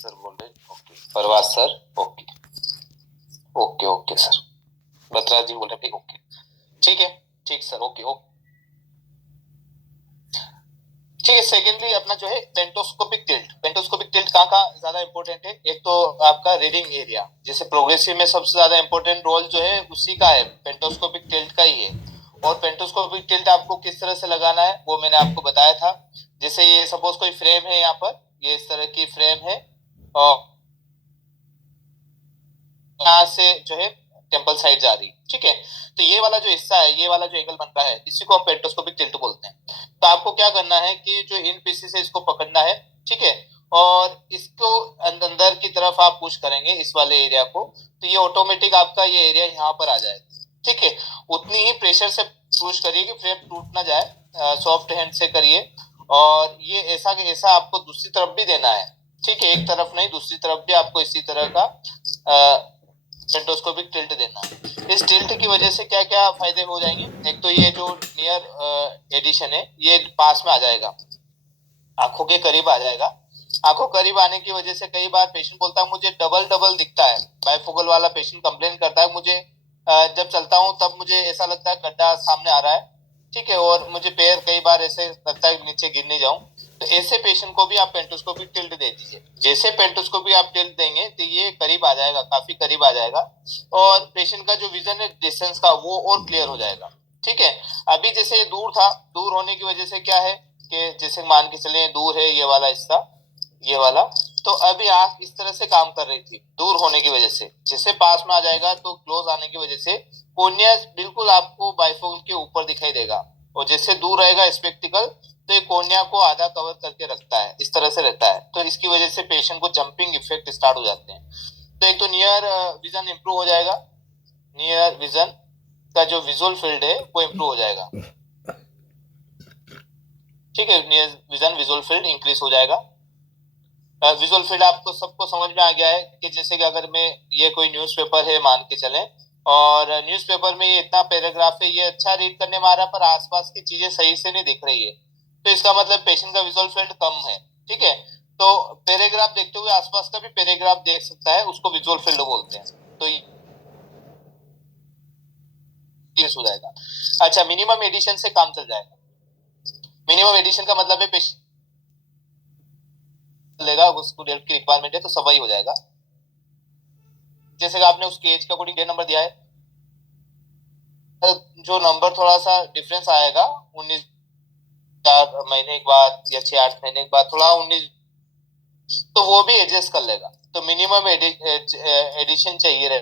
Sir बोल रहे। Okay Parvaz sir. Okay okay okay sir. Batraj ji बोल रहे हैं। ओके ठीक है। ठीक सर। ओके ओके ठीक है। सेकेंडली अपना जो है पेंटोस्कोपिक टिल्ट। पेंटोस्कोपिक टिल्ट कहाँ कहाँ ज्यादा इंपॉर्टेंट है? एक तो आपका रीडिंग एरिया, जैसे प्रोग्रेसिव में सबसे ज्यादा इंपॉर्टेंट रोल जो है उसी का है, पेंटोस्कोपिक टिल्ट का ही है। और पेंटोस्कोपिक टिल्ट आपको किस तरह से लगाना है वो मैंने आपको बताया था। जैसे ये सपोज कोई फ्रेम है, यहाँ पर ये इस तरह की फ्रेम है और यहाँ से जो है टेम्पल साइड जा रही, ठीक है। तो ये वाला जो हिस्सा है, ये वाला जो एंगल बन रहा है, इसी को आप पेंटोस्कोपिक टिल्ट बोलते हैं। तो आपको क्या करना है कि जो इन पीसेस है इसको पकड़ना है, ठीक है। और इसको अंदर की तरफ आप पुश करेंगे इस वाले एरिया को, तो ये ऑटोमेटिक आपका ये एरिया यहाँ पर आ जाएगा, ठीक है। उतनी ही प्रेशर से पुश करिए कि फ्रेम टूट ना जाए, सॉफ्ट हैंड से करिए। और ये ऐसा कि ऐसा आपको दूसरी तरफ भी देना है, ठीक है। एक तरफ नहीं, दूसरी तरफ भी आपको इसी तरह का पेंटोस्कोपिक टिल्ट देना है। इस टिल्ट की वजह से क्या क्या फायदे हो जाएंगे? एक तो ये जो नियर एडिशन है ये पास में आ जाएगा, आंखों के करीब आ जाएगा। आंखों करीब आने की वजह से कई बार पेशेंट बोलता है मुझे डबल डबल दिखता है। बाइफोकल वाला पेशेंट कंप्लेन करता है मुझे जब चलता हूँ तब मुझे ऐसा लगता है गड्ढा सामने आ रहा है, ठीक है। और मुझे पैर कई बार ऐसे लगता है नीचे गिर नहीं जाऊं। तो ऐसे पेशेंट को भी आप पेंटोस्कोपिक टिल्ट दे दीजिए। जैसे पेंटोस्कोपी आप टिल्ट देंगे तो ये करीब आ जाएगा, काफी करीब आ जाएगा। और पेशेंट का जो विजन है डिस्टेंस का वो और क्लियर हो जाएगा, ठीक है। अभी जैसे ये दूर था, दूर होने की वजह से क्या है कि जैसे मान के चले दूर है ये वाला हिस्सा, ये वाला, तो अभी आंख इस तरह से काम कर रही थी दूर होने की वजह से। जैसे पास में आ जाएगा तो क्लोज आने की वजह से कोर्निया बिल्कुल आपको बाइफोकल के ऊपर दिखाई देगा। और जैसे दूर रहेगा स्पेक्टिकल तो ये कोर्निया को आधा कवर करके रखता है, इस तरह से रहता है। तो इसकी वजह से पेशेंट को जंपिंग इफेक्ट स्टार्ट हो जाते हैं। तो एक तो नियर विजन इंप्रूव हो जाएगा, नियर विजन का जो विजुअल फील्ड है वो इंप्रूव हो जाएगा, ठीक है। Near vision visual field increase हो जाएगा। विजुअल फील्ड आपको सबको समझ में आ गया है कि जैसे कि अगर मैं ये कोई न्यूज़पेपर है मान के चलें, और न्यूज़पेपर में ये इतना पैराग्राफ है, ये अच्छा रीड करने में आ रहा है पर आसपास की चीजें सही से नहीं दिख रही है, तो इसका मतलब पेशेंट का विजुअल फील्ड कम है, ठीक है। तो पैराग्राफ देखते हुए आसपास का भी पैराग्राफ देख सकता है, उसको विजुअल फील्ड बोलते हैं। तो ये हो जाएगा। अच्छा, मिनिमम एडिशन से काम चल जाएगा। मिनिमम एडिशन का मतलब है पेशेंट लेगा, उसको डेल्ट की रिक्वायरमेंट है तो सब वही हो जाएगा। जैसे कि आपने उसके एज के अकॉर्डिंग डे नंबर दिया है, जो नंबर थोड़ा सा डिफरेंस आएगा 19 महीने के बाद या 6-8 महीने के बाद थोड़ा 19, तो वो भी एडजस्ट कर लेगा। तो मिनिमम एडिशन चाहिए रहे।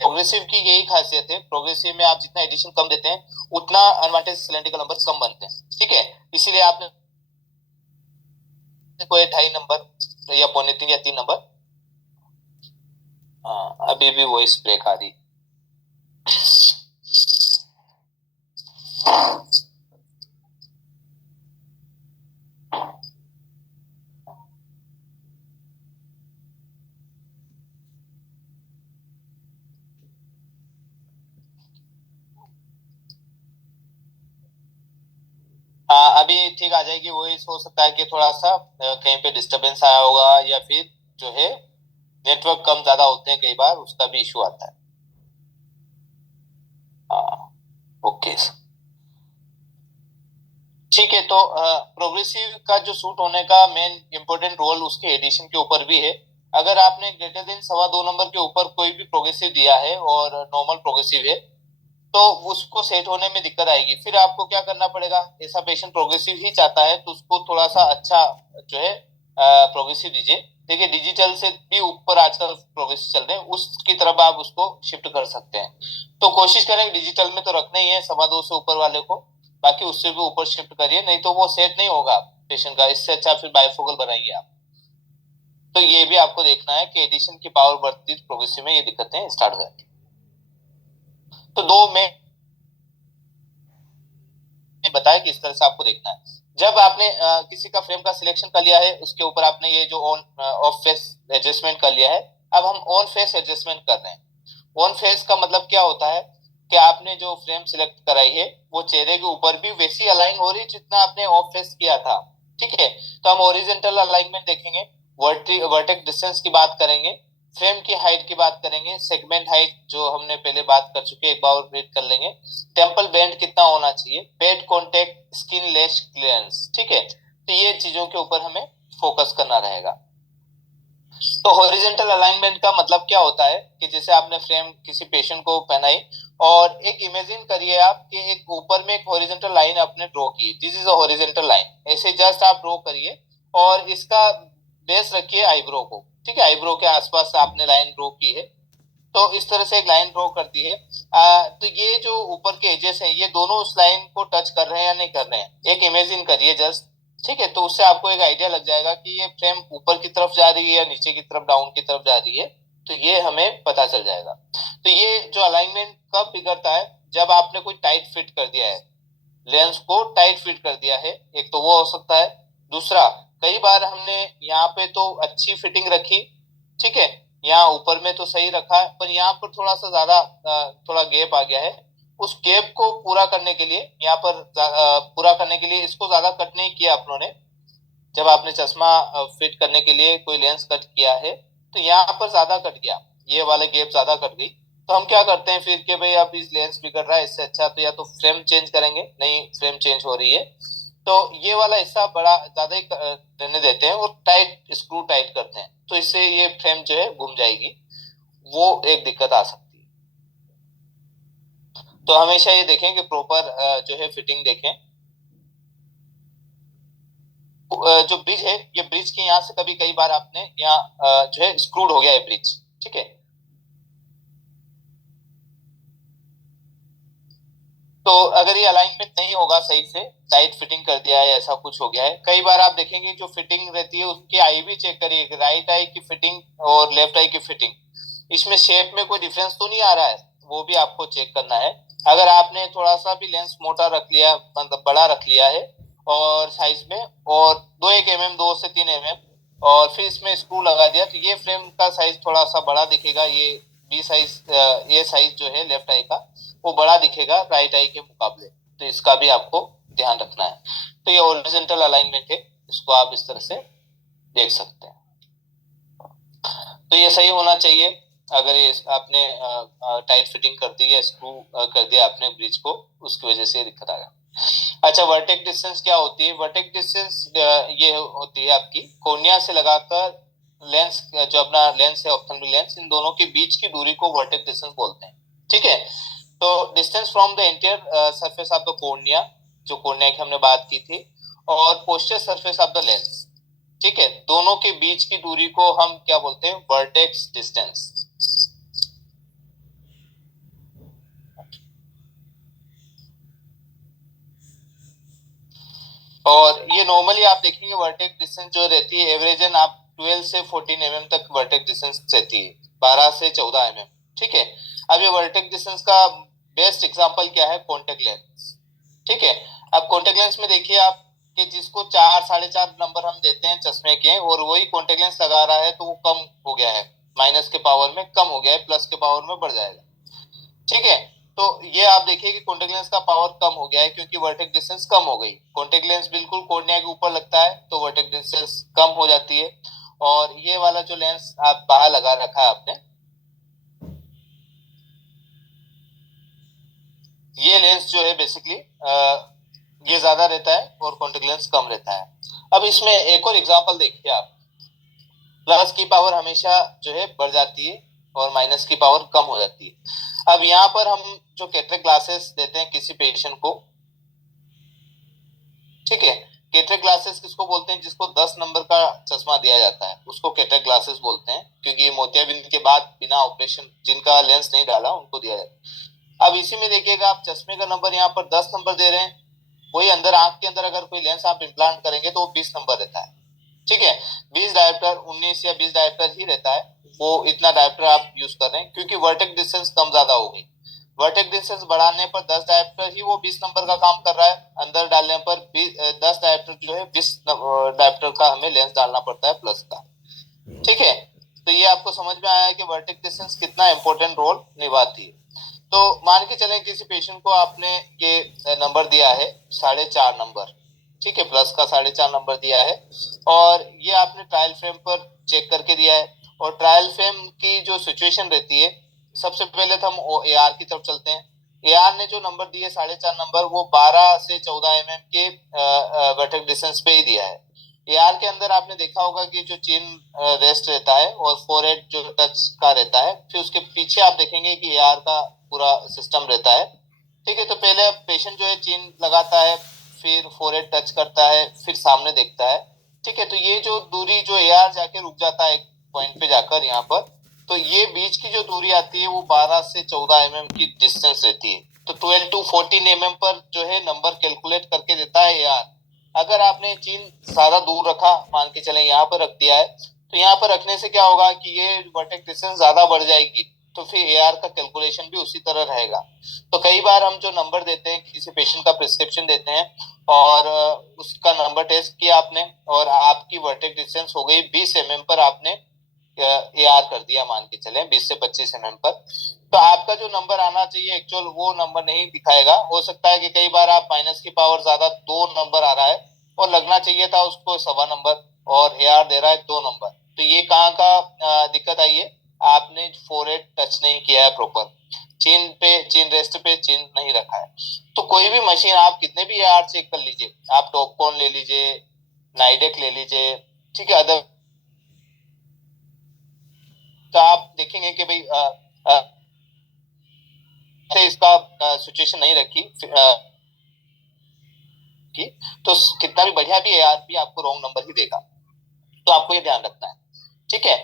प्रोग्रेसिव की यही खासियत है, प्रोग्रेसिव में आप जितना एडिशन कम देते हैं उतना अनवांटेड सिलेंड्रिकल नंबर कम बनते हैं, ठीक है। इसीलिए आपने कोई 2.5 नंबर या 2.75 या 3 नंबर। हाँ अभी भी वॉइस ब्रेक आ रही। हाँ अभी ठीक आ जाएगी। वही हो सकता है कि थोड़ा सा कहीं पे डिस्टरबेंस आया होगा, या फिर जो है नेटवर्क कम ज्यादा होते हैं कई बार, उसका भी इशू आता है। हाँ ओके ठीक है। तो प्रोग्रेसिव का जो सूट होने का मेन इंपॉर्टेंट रोल उसके एडिशन के ऊपर भी है। अगर आपने ग्रेटर देन 2.25 नंबर के ऊपर कोई भी प्रोग्रेसिव दिया है और नॉर्मल प्रोग्रेसिव है तो उसको सेट होने में दिक्कत आएगी। फिर आपको क्या करना पड़ेगा? ऐसा पेशेंट प्रोग्रेसिव ही चाहता है तो उसको थोड़ा सा अच्छा जो है प्रोग्रेसिव दीजिए। देखिए डिजिटल से भी ऊपर आजकल प्रोग्रेसिव चल रहे हैं, उसकी तरफ आप उसको शिफ्ट कर सकते हैं। तो कोशिश करें डिजिटल में तो रखना ही है 2.25 से ऊपर वाले को, बाकी उससे भी ऊपर शिफ्ट करिए, नहीं तो वो सेट नहीं होगा पेशेंट का। इससे अच्छा फिर बाइफोकल बनाइए आप। तो ये भी आपको देखना है कि एडिशन की पावर बढ़ती प्रोग्रेसिव में ये दिक्कतें स्टार्ट हो जाती। तो दो में बताया कि इस तरह से आपको देखना है। जब आपने किसी का फ्रेम का सिलेक्शन कर लिया है, उसके ऊपर आपने ये जो ऑन ऑफ फेस एडजस्टमेंट कर लिया है, अब हम ऑन फेस एडजस्टमेंट कर रहे हैं। ऑन फेस का मतलब क्या होता है कि आपने जो फ्रेम सिलेक्ट कराई है वो चेहरे के ऊपर भी वैसी अलाइन हो रही है जितना आपने ऑफ फेस किया था, ठीक है। तो हम ओरिजेंटल अलाइनमेंट देखेंगे। वर्टेक्स डिस्टेंस की बात करेंगे, फ्रेम की हाइट की बात करेंगे, सेगमेंट हाइट जो हमने पहले बात कर चुके, एक बार और रीड कर लेंगे, टेम्पल बेंड कितना होना चाहिए, bed contact, skin less clearance, ठीक है। तो ये चीजों के ऊपर हमें फोकस करना रहेगा। तो हॉरिजॉन्टल अलाइनमेंट का मतलब क्या होता है कि जैसे आपने फ्रेम किसी पेशेंट को पहनाई और एक इमेजिन करिए आप कि एक ऊपर में एक हॉरिजॉन्टल लाइन आपने ड्रॉ की, this is a horizontal line, ऐसे जस्ट आप ड्रॉ करिए और इसका बेस रखिए आईब्रो को, ठीक है, आईब्रो के आसपास आपने लाइन ड्रॉ की है, तो इस तरह से एक लाइन ड्रॉ कर दी है। तो ये जो ऊपर के एजेस हैं ये दोनों उस लाइन को टच कर रहे हैं या नहीं कर रहे हैं, एक इमेजिन करिए जस्ट, ठीक है। तो उससे आपको एक आइडिया लग जाएगा कि ये फ्रेम ऊपर की तरफ जा रही है या नीचे की तरफ, डाउन की तरफ जा रही है, तो ये हमें पता चल जाएगा। तो ये जो अलाइनमेंट कब बिगड़ता है, जब आपने कोई टाइट फिट कर दिया है, लेंस को टाइट फिट कर दिया है, एक तो वो हो सकता है। दूसरा, कई बार हमने यहाँ पे तो अच्छी फिटिंग रखी, ठीक है, यहाँ ऊपर में तो सही रखा है, पर यहाँ पर थोड़ा सा ज्यादा थोड़ा गैप आ गया है, उस गैप को पूरा करने के लिए, यहाँ पर पूरा करने के लिए इसको ज्यादा कट नहीं किया आप लोगों ने, जब आपने चश्मा फिट करने के लिए कोई लेंस कट किया है तो यहाँ पर ज्यादा कट गया, ये वाले गैप ज्यादा कट गई, तो हम क्या करते हैं फिर कि भाई अब इस लेंस बिगड़ रहा है, इससे अच्छा तो या तो फ्रेम चेंज करेंगे, नहीं फ्रेम चेंज हो रही है तो ये वाला हिस्सा बड़ा ज्यादा ही रहने देते हैं और टाइट स्क्रू टाइट करते हैं, तो इससे ये फ्रेम जो है घूम जाएगी, वो एक दिक्कत आ सकती है। तो हमेशा ये देखें कि प्रॉपर जो है फिटिंग देखें। जो ब्रिज है, ये ब्रिज के यहाँ से कभी कई बार आपने यहाँ जो है स्क्रूड हो गया है ब्रिज, ठीक है, तो अगर ये अलाइनमेंट नहीं होगा सही से, टाइट फिटिंग कर दिया है, ऐसा कुछ हो गया है, कई बार आप देखेंगे जो फिटिंग रहती है उसकी आई भी चेक करिए, राइट आई की फिटिंग और लेफ्ट आई की फिटिंग, इसमें शेप में कोई डिफरेंस तो नहीं आ रहा है, वो भी आपको चेक करना है। अगर आपने थोड़ा सा भी लेंस मोटा रख लिया, मतलब बड़ा रख लिया है और साइज में, और 2 1 mm 2 से 3 mm और फिर इसमें स्क्रू लगा दिया, तो ये फ्रेम का साइज थोड़ा सा बड़ा दिखेगा, ये बी साइज, ये साइज जो है लेफ्ट आई का वो बड़ा दिखेगा राइट आई के मुकाबले, तो इसका भी आपको ध्यान रखना है। तो ये हॉरिजॉन्टल अलाइनमेंट है, इसको आप इस तरह से देख सकते हैं। तो ये सही होना चाहिए, अगर ये आपने टाइट फिटिंग कर दी या स्क्रू कर दिया आपने ब्रिज को, उसकी वजह से दिक्कत आ गया। अच्छा, वर्टेक्स डिस्टेंस क्या होती है? वर्टेक्स डिस्टेंस ये होती है आपकी कोर्निया से लगाकर लेंस, जो अपना लेंस है ऑप्थेल्मिक लेंस, इन दोनों के बीच की दूरी को वर्टेक्स डिस्टेंस बोलते हैं, ठीक है। तो distance from the interior surface of the cornea, जो कोर्निया की हमने बात की थी, और poster surface of the lens, ठीक है, दोनों के बीच की दूरी को हम क्या बोलते हैं? Vertex distance. और ये नॉर्मली आप देखेंगे वर्टेक्स डिस्टेंस जो रहती है एवरेजन आप 12 से 14 mm तक वर्टेक्स डिस्टेंस रहती है, 12 से 14 mm, ठीक है। अब ये वर्टेक्स डिस्टेंस का बेस्ट एग्जांपल क्या है? कॉन्टेक्ट लेंस, ठीक है। अब कॉन्टेक्ट लेंस में देखिए आप कि जिसको 4 4.5 नंबर हम देते हैं चश्मे के, और वही कॉन्टेक्ट लेंस लगा रहा है तो वो कम हो गया है, माइनस के पावर में कम हो गया है, प्लस के पावर में बढ़ जाएगा, ठीक है। तो ये आप देखिए कि कॉन्टेक्ट लेंस का पावर कम हो गया है क्योंकि वर्टेक्स डिस्टेंस कम हो गई, कॉन्टेक्ट लेंस बिल्कुल कॉर्निया के ऊपर लगता है तो वर्टेक्स डिस्टेंस कम हो जाती है। और ये वाला जो लेंस आप बाहर लगा रखा है आपने, ये लेंस जो है बेसिकली ये ज्यादा रहता है और कॉन्टेक्ट लेंस कम रहता है। अब इसमें एक और एग्जांपल देखिए आप, प्लस की पावर हमेशा जो है बढ़ जाती है और माइनस की पावर कम हो जाती है। अब यहाँ पर हम जो कैटरेक्ट ग्लासेस देते हैं किसी पेशेंट को, ठीक है, कैटरेक्ट ग्लासेस किसको बोलते हैं? जिसको 10 नंबर का चश्मा दिया जाता है उसको कैटरेक्ट ग्लासेस बोलते हैं, क्योंकि ये मोतियाबिंद के बाद बिना ऑपरेशन जिनका लेंस नहीं डाला उनको दिया जाता है। अब इसी में देखिएगा आप चश्मे का नंबर यहाँ पर 10 नंबर दे रहे हैं, वही अंदर आंख के अंदर अगर कोई लेंस आप इम्प्लांट करेंगे तो वो 20 नंबर रहता है, ठीक है। 20 डायोप्टर, 19 या 20 डायोप्टर ही रहता है, वो इतना डायोप्टर आप यूज कर रहे हैं क्योंकि वर्टेक्स डिस्टेंस कम ज्यादा हो गई। वर्टेक्स डिस्टेंस बढ़ाने पर 10 डायोप्टर ही वो 20 नंबर का काम कर रहा है, अंदर डालने पर 10 डायोप्टर जो है 20 डायोप्टर का हमें लेंस डालना पड़ता है प्लस का, ठीक है। तो ये आपको समझ में आया कि वर्टेक्स डिस्टेंस कितना इंपॉर्टेंट रोल निभाती है। तो मान के चलें किसी पेशेंट को आपने ये नंबर दिया है 4.5 नंबर, ठीक है, प्लस का 4.5 नंबर दिया है, और ये आपने ट्रायल फ्रेम पर चेक करके दिया है। और ट्रायल फ्रेम की जो सिचुएशन रहती है, सबसे पहले तो हम ए आर की तरफ चलते हैं। ए आर ने जो नंबर दिए 4.5 नंबर, वो 12 से 14 mm के वर्टेक्स डिस्टेंस पे ही दिया है। ए आर के अंदर आपने देखा होगा कि जो चीन रेस्ट रहता है और फोरहेड जो टच का रहता है, फिर उसके पीछे आप देखेंगे कि ए आर का पूरा सिस्टम रहता है। ठीक है, तो पहले पेशेंट जो है चीन लगाता है, फिर फोरहेड टच करता है, फिर सामने देखता है। ठीक है, तो ये जो दूरी जो ए आर जाके रुक जाता है एक पॉइंट पे जाकर यहाँ पर, तो ये बीच की जो दूरी आती है वो 12 से 14 mm की डिस्टेंस रहती है। तो 12 to 14 mm पर जो है नंबर कैलकुलेट करके देता है यार। अगर आपने चीन ज्यादा दूर रखा, मान के चले यहाँ पर रख दिया है, तो यहाँ पर रखने से क्या होगा कि ये वर्टेक्स डिस्टेंस ज्यादा बढ़ जाएगी, तो फिर ए आर का कैलकुलेशन भी उसी तरह रहेगा। तो कई बार हम जो नंबर देते हैं, किसी पेशेंट का प्रिस्क्रिप्शन देते हैं और उसका नंबर टेस्ट किया आपने और आपकी वर्टेक्स डिस्टेंस हो गई 20 mm पर, आपने ए आर कर दिया मान के चले 20 से 25 mm पर, तो आपका जो नंबर आना चाहिए एक्चुअल वो नंबर नहीं दिखाएगा। हो सकता है कि कई बार आप माइनस की पावर ज्यादा 2 नंबर आ रहा है और लगना चाहिए था उसको 1.25 नंबर, और ए आर दे रहा है 2 नंबर। तो ये कहाँ का दिक्कत आई है, आपने फोरहेड टच नहीं किया है प्रॉपर, चीन रेस्ट पे चीन नहीं रखा है। तो कोई भी मशीन आप कितने भी ए आर चेक कर लीजिए, आप टॉपकॉन ले लीजिए, नाइडेक ले लीजिए, ठीक है, अदर तो आप देखेंगे कि भाई इसका सिचुएशन नहीं रखी की, तो कितना भी बढ़िया भी है यार भी आपको रॉन्ग नंबर ही देगा। तो आपको ये ध्यान रखना है, ठीक है।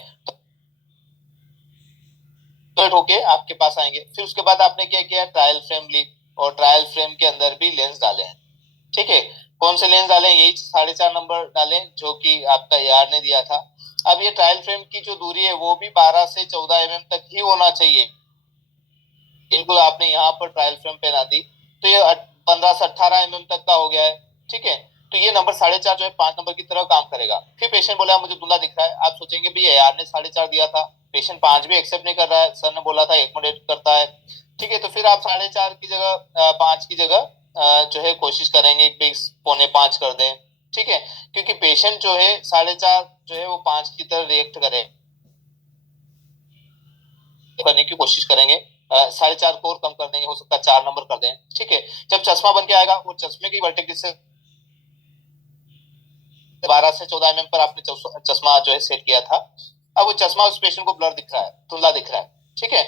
तो होके आपके पास आएंगे, फिर उसके बाद आपने क्या किया, ट्रायल फ्रेम ली, और ट्रायल फ्रेम के अंदर भी लेंस डाले हैं। ठीक है, कौन से लेंस डाले, यही 4.5 नंबर डाले जो कि आपका ए आर ने दिया था। अब ये ट्रायल फ्रेम की जो दूरी है वो भी 12 से 14 mm तक ही होना चाहिए। बिल्कुल आपने यहाँ पर ट्रायल फ्रेम पहना दी तो ये 15 से 18 mm तक का हो गया है। ठीक है, तो ये नंबर 4.5 जो है 5 नंबर की तरह काम करेगा। फिर पेशेंट बोला मुझे धुंधला दिख रहा है, आप सोचेंगे भैया यार ने 4.5 दिया था, पेशेंट 5 भी एक्सेप्ट नहीं कर रहा है, सर ने बोला था एकोमोडेट करता है। ठीक है, तो फिर आप 4.5 की जगह 5 की जगह जो है कोशिश करेंगे कि 4.25 कर दें। ठीक है, क्योंकि पेशेंट जो है 4.5 जो है वो 5 की तरह रिएक्ट करे करने की कोशिश करेंगे। 4.5 को और कम कर देंगे, हो सकता है 4 नंबर कर दें। ठीक है, जब चश्मा बन के आएगा वो चश्मे की वर्टेक्स डिस्टेंस 12 से 14 mm पर आपने चश्मा जो है सेट किया था, अब वो चश्मा उस पेशेंट को ब्लर दिख रहा है, धुंधला दिख रहा है। ठीक है,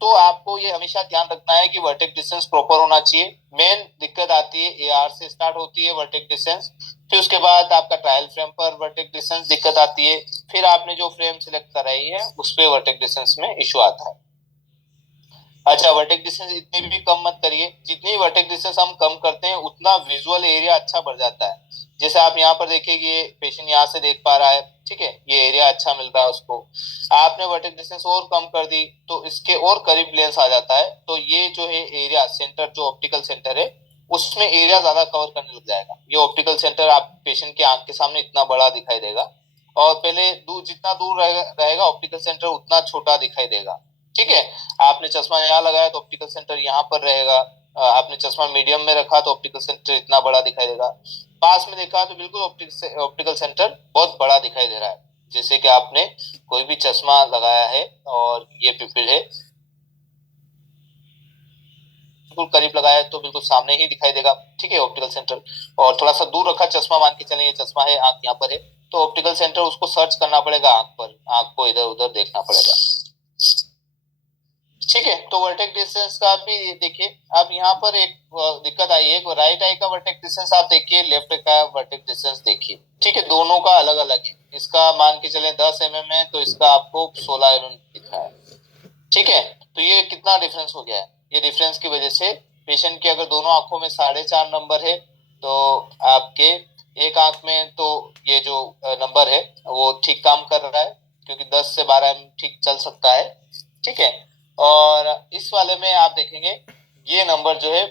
तो आपको ये हमेशा ध्यान रखना है कि वर्टेक्स डिस्टेंस प्रॉपर होना चाहिए। मेन दिक्कत आती है ए आर से स्टार्ट होती है वर्टेक्स डिस्टेंस, फिर उसके बाद आपका ट्रायल फ्रेम पर वर्टेक्स डिस्टेंस दिक्कत आती है, फिर आपने जो फ्रेम सिलेक्ट कराई है उस पर वर्टेक्स डिस्टेंस में इशू आता है। अच्छा, वर्टेक्स डिस्टेंस इतनी भी कम मत करिए, जितनी वर्टेक्स डिस्टेंस हम कम करते हैं उतना विजुअल एरिया अच्छा बढ़ जाता है। जैसे आप यहाँ पर देखिए कि ये पेशेंट यहाँ से देख पा रहा है, ठीक है, ये एरिया अच्छा मिल रहा है उसको। आपने वर्टेक्स डिस्टेंस और कम कर दी तो इसके और करीब लेंस आ जाता है, तो ये जो है एरिया सेंटर जो ऑप्टिकल सेंटर है उसमें एरिया ज्यादा कवर करने लग जाएगा। ये ऑप्टिकल सेंटर आप पेशेंट की आंख के सामने इतना बड़ा दिखाई देगा, और पहले जितना दूर रहेगा ऑप्टिकल सेंटर उतना छोटा दिखाई देगा। ठीक है, आपने चश्मा यहाँ लगाया तो ऑप्टिकल सेंटर यहाँ पर रहेगा, आपने चश्मा मीडियम में रखा तो ऑप्टिकल सेंटर इतना बड़ा दिखाई देगा, पास में देखा तो बिल्कुल ऑप्टिकल सेंटर बहुत बड़ा दिखाई दे रहा है। जैसे कि आपने कोई भी चश्मा लगाया है और ये पिपिल है बिल्कुल करीब लगाया है तो बिल्कुल सामने ही दिखाई देगा। ठीक है, ऑप्टिकल सेंटर, और थोड़ा सा दूर रखा चश्मा, मान के चले ये चश्मा है, आंख यहाँ पर है, तो ऑप्टिकल सेंटर उसको सर्च करना पड़ेगा आंख पर, आंख को इधर उधर देखना पड़ेगा। ठीक है, तो वर्टेक्स डिस्टेंस का भी देखिए। अब यहाँ पर एक दिक्कत आई है, राइट आई का वर्टेक्स डिस्टेंस आप देखिए, लेफ्ट का वर्टेक्स डिस्टेंस देखिए। ठीक है, दोनों का अलग अलग है, इसका मान के चले 10 mm है तो इसका आपको 16 mm दिख रहा है। ठीक है, तो ये कितना डिफरेंस हो गया है, ये डिफरेंस की वजह से पेशेंट के अगर दोनों आंखों में 4.5 नंबर है तो आपके एक आंख में तो ये जो नंबर है वो ठीक काम कर रहा है, क्योंकि 10 से 12 ठीक चल सकता है। ठीक है, और इस वाले में आप देखेंगे ये नंबर जो है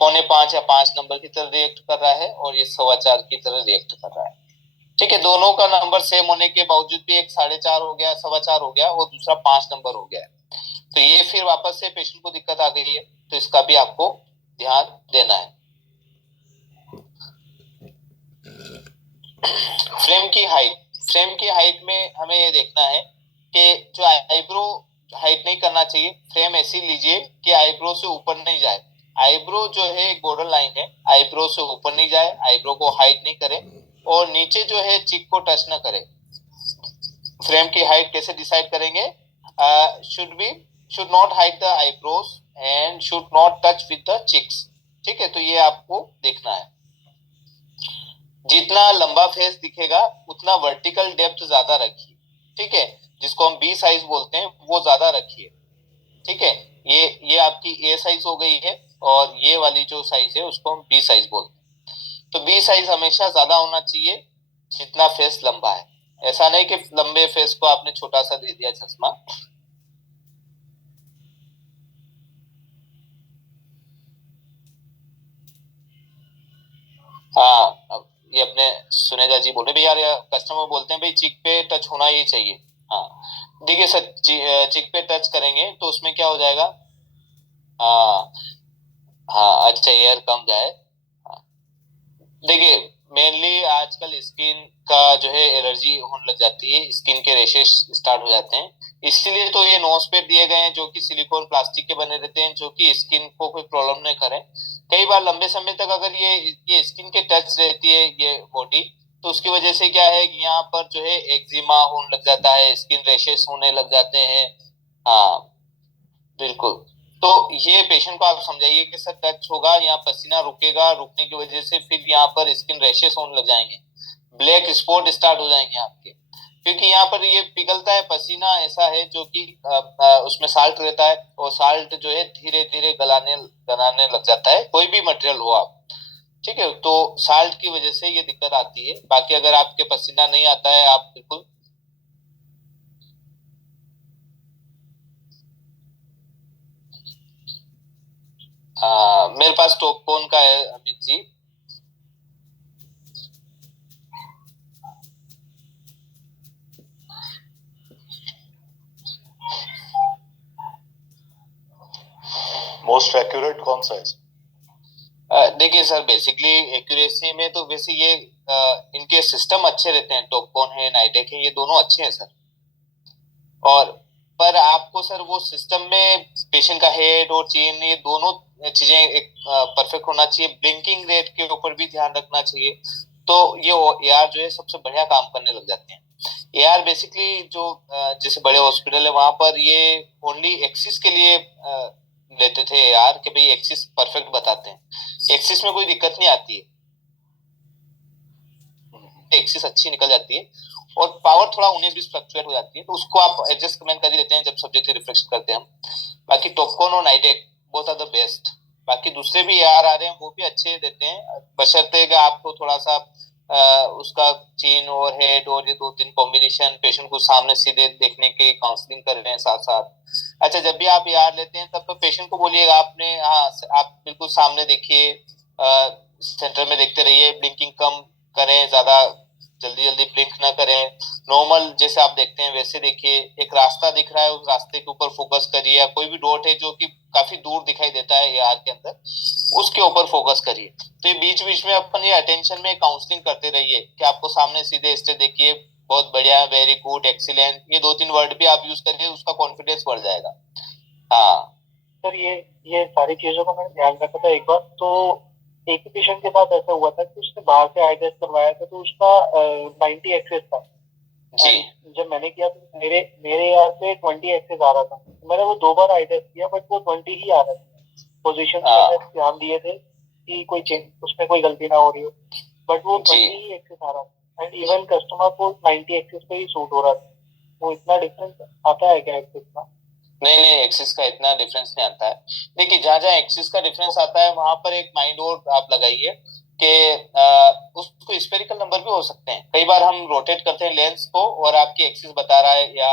4.25 या 5 नंबर की तरह रिएक्ट कर रहा है, और ये 4.25 की तरह रिएक्ट कर रहा है। ठीक है, दोनों का नंबर सेम होने के बावजूद भी एक 4.5 हो गया, 4.25 हो गया, और दूसरा 5 नंबर हो गया। तो ये फिर वापस से पेशेंट को दिक्कत आ गई है, तो इसका भी आपको ध्यान देना है। फ्रेम की हाइट में हमें ये देखना है कि जो आईब्रो हाइट नहीं करना चाहिए, फ्रेम ऐसी लीजिए कि आईब्रो से ऊपर नहीं जाए। आईब्रो जो है एक बॉर्डर लाइन है, आईब्रो से ऊपर नहीं जाए, आईब्रो को हाइट नहीं करे, और नीचे जो है चिक को टच ना करे। फ्रेम की हाइट कैसे डिसाइड करेंगे? Should not hide the eyebrows and should not touch with the cheeks. ठीक है, तो ये आपको देखना है। जितना लंबा फेस दिखेगा उतना वर्टिकल डेप्थ ज्यादा रखिए। ठीक है, जिसको हम बी साइज बोलते हैं वो ज्यादा रखिए। ठीक है, ये आपकी ए साइज हो गई है, और ये वाली जो साइज है उसको हम बी साइज बोलते हैं। तो बी साइज हमेशा ज्यादा होना चाहिए जितना फेस लंबा है। ऐसा नहीं कि लंबे फेस को आपने छोटा सा दे दिया चश्मा। हाँ, अब ये अपने सुनेजा जी बोल रहे भाई, यार कस्टमर बोलते हैं भाई चिक पे टच होना ही चाहिए। हाँ देखिए सर, चिक पे टच करेंगे तो उसमें क्या हो जाएगा? हाँ, हाँ अच्छा, एयर कम जाए। हाँ, देखिए मेनली आजकल स्किन का जो है एलर्जी होने लग जाती है, स्किन के रेशेस स्टार्ट हो जाते हैं। इसीलिए तो ये नोज पे दिए गए हैं जो कि सिलिकॉन प्लास्टिक के बने रहते हैं, जो कि स्किन को कोई प्रॉब्लम नहीं करे। कई बार लंबे समय तक अगर ये स्किन के टच रहती है ये बॉडी, तो उसकी वजह से क्या है कि यहाँ पर जो है एक्जिमा होने लग जाता है, स्किन रेशेस होने लग जाते हैं। हाँ बिल्कुल। तो ये पेशेंट को आप समझाइए कि सर टच होगा, यहाँ पसीना रुकेगा, रुकने की वजह से फिर यहाँ पर स्किन रैशेस होने लग जाएंगे, ब्लैक स्पॉट स्टार्ट हो जाएंगे आपके, क्योंकि यहाँ पर ये पिघलता है पसीना, ऐसा है जो कि उसमें साल्ट रहता है, और साल्ट जो है धीरे धीरे गलाने गलाने लग जाता है, कोई भी मटेरियल हो आप। ठीक है, तो साल्ट की वजह से ये दिक्कत आती है। बाकी अगर आपके पसीना नहीं आता है, आप बिल्कुल मेरे पास टॉपकॉन का है अमित जी। मोस्ट एक्यूरेट कौन सा है? देखिए सर, बेसिकली एक्यूरेसी में तो वैसे ये इनके सिस्टम अच्छे रहते हैं, टॉपकॉन है, नाइटेक है, ये दोनों अच्छे हैं सर। और पर आपको सर वो सिस्टम में पेशेंट का हेड और चेन, ये दोनों चीजें एक परफेक्ट होना चाहिए। ब्लिंकिंग रेट के ऊपर भी ध्यान रखना चाहिए। तो ये एआर जो है सबसे बढ़िया काम करने लग जाते हैं। एआर बेसिकली जो जैसे बड़े हॉस्पिटल है वहां पर ये ओनली एक्सिस के लिए लेते थे एआर, कि भाई एक्सिस परफेक्ट बताते हैं, एक्सिस में कोई दिक्कत नहीं आती है, एक्सिस अच्छी निकल जाती है, और पावर थोड़ा 19-20 फ्लक्चुएट हो जाती है, तो उसको आप एडजस्टमेंट कर ही देते हैं जब सब्जेक्ट रिफ्रेक्शन करते हैं हम। बाकी टॉपकॉन और नाइटेक बोथ आर द बेस्ट। बाकी दूसरे भी यार आ रहे हैं, वो भी अच्छे देते हैं, बशर्ते कि आपको थोड़ा सा उसका चेन और हेड और ये दो तीन कॉम्बिनेशन पेशेंट को सामने सीधे देखने की काउंसलिंग कर रहे हैं साथ साथ। अच्छा, जब भी आप यार लेते हैं तब तो पेशेंट को बोलिएगा आपने, हाँ आप बिल्कुल सामने देखिए, सेंटर में देखते रहिए, ब्लिंकिंग कम करें, ज्यादा जल्दी जल्दी ब्लिंक ना करें, नॉर्मल जैसे आप देखते हैं वैसे देखिए। एक रास्ता दिख रहा है, उस रास्ते के ऊपर फोकस करिए, या कोई भी डॉट है जो कि काफी दूर दिखाई देता है एआर के अंदर, उसके ऊपर फोकस करिए। तो ये बीच बीच में अपन ये अटेंशन में काउंसलिंग करते रहिए कि आपको सामने सीधे स्टे देखिए, बहुत बढ़िया, वेरी गुड, एक्सीलेंट, ये दो तीन वर्ड भी आप यूज करिए, उसका कॉन्फिडेंस बढ़ जाएगा। हाँ सर ये सारी चीजों का मैंने ध्यान रखा था। एक बार तो एक ही पेशेंट के साथ ऐसा हुआ था कि उसने बाहर से आई टेस्ट करवाया था, तो उसका 90 एक्सेस था जी। जब मैंने किया तो मेरे मेरे यार पे 20 एक्सेस आ रहा था। तो मैंने वो 2 बार आई टेस्ट किया, बट वो 20 ही आ रहा था। पोजीशन मैंने ध्यान दिए थे कि कोई चेंज उसमें कोई गलती ना हो रही हो, बट वो 20 ही एक्सेस आ रहा था, एंड इवन कस्टमर को 90 एक्सेस पे ही सूट हो रहा था। वो इतना डिफरेंस आता है क्या एक्सेस का? नहीं नहीं, एक्सिस का इतना डिफरेंस नहीं आता है। देखिए जहां जहां एक्सिस का डिफरेंस आता है वहां पर एक माइंड और आप लगाइए कि उसको स्फेरिकल नंबर भी हो सकते हैं। कई बार हम रोटेट करते हैं लेंस को, और आपकी एक्सिस बता रहा है या,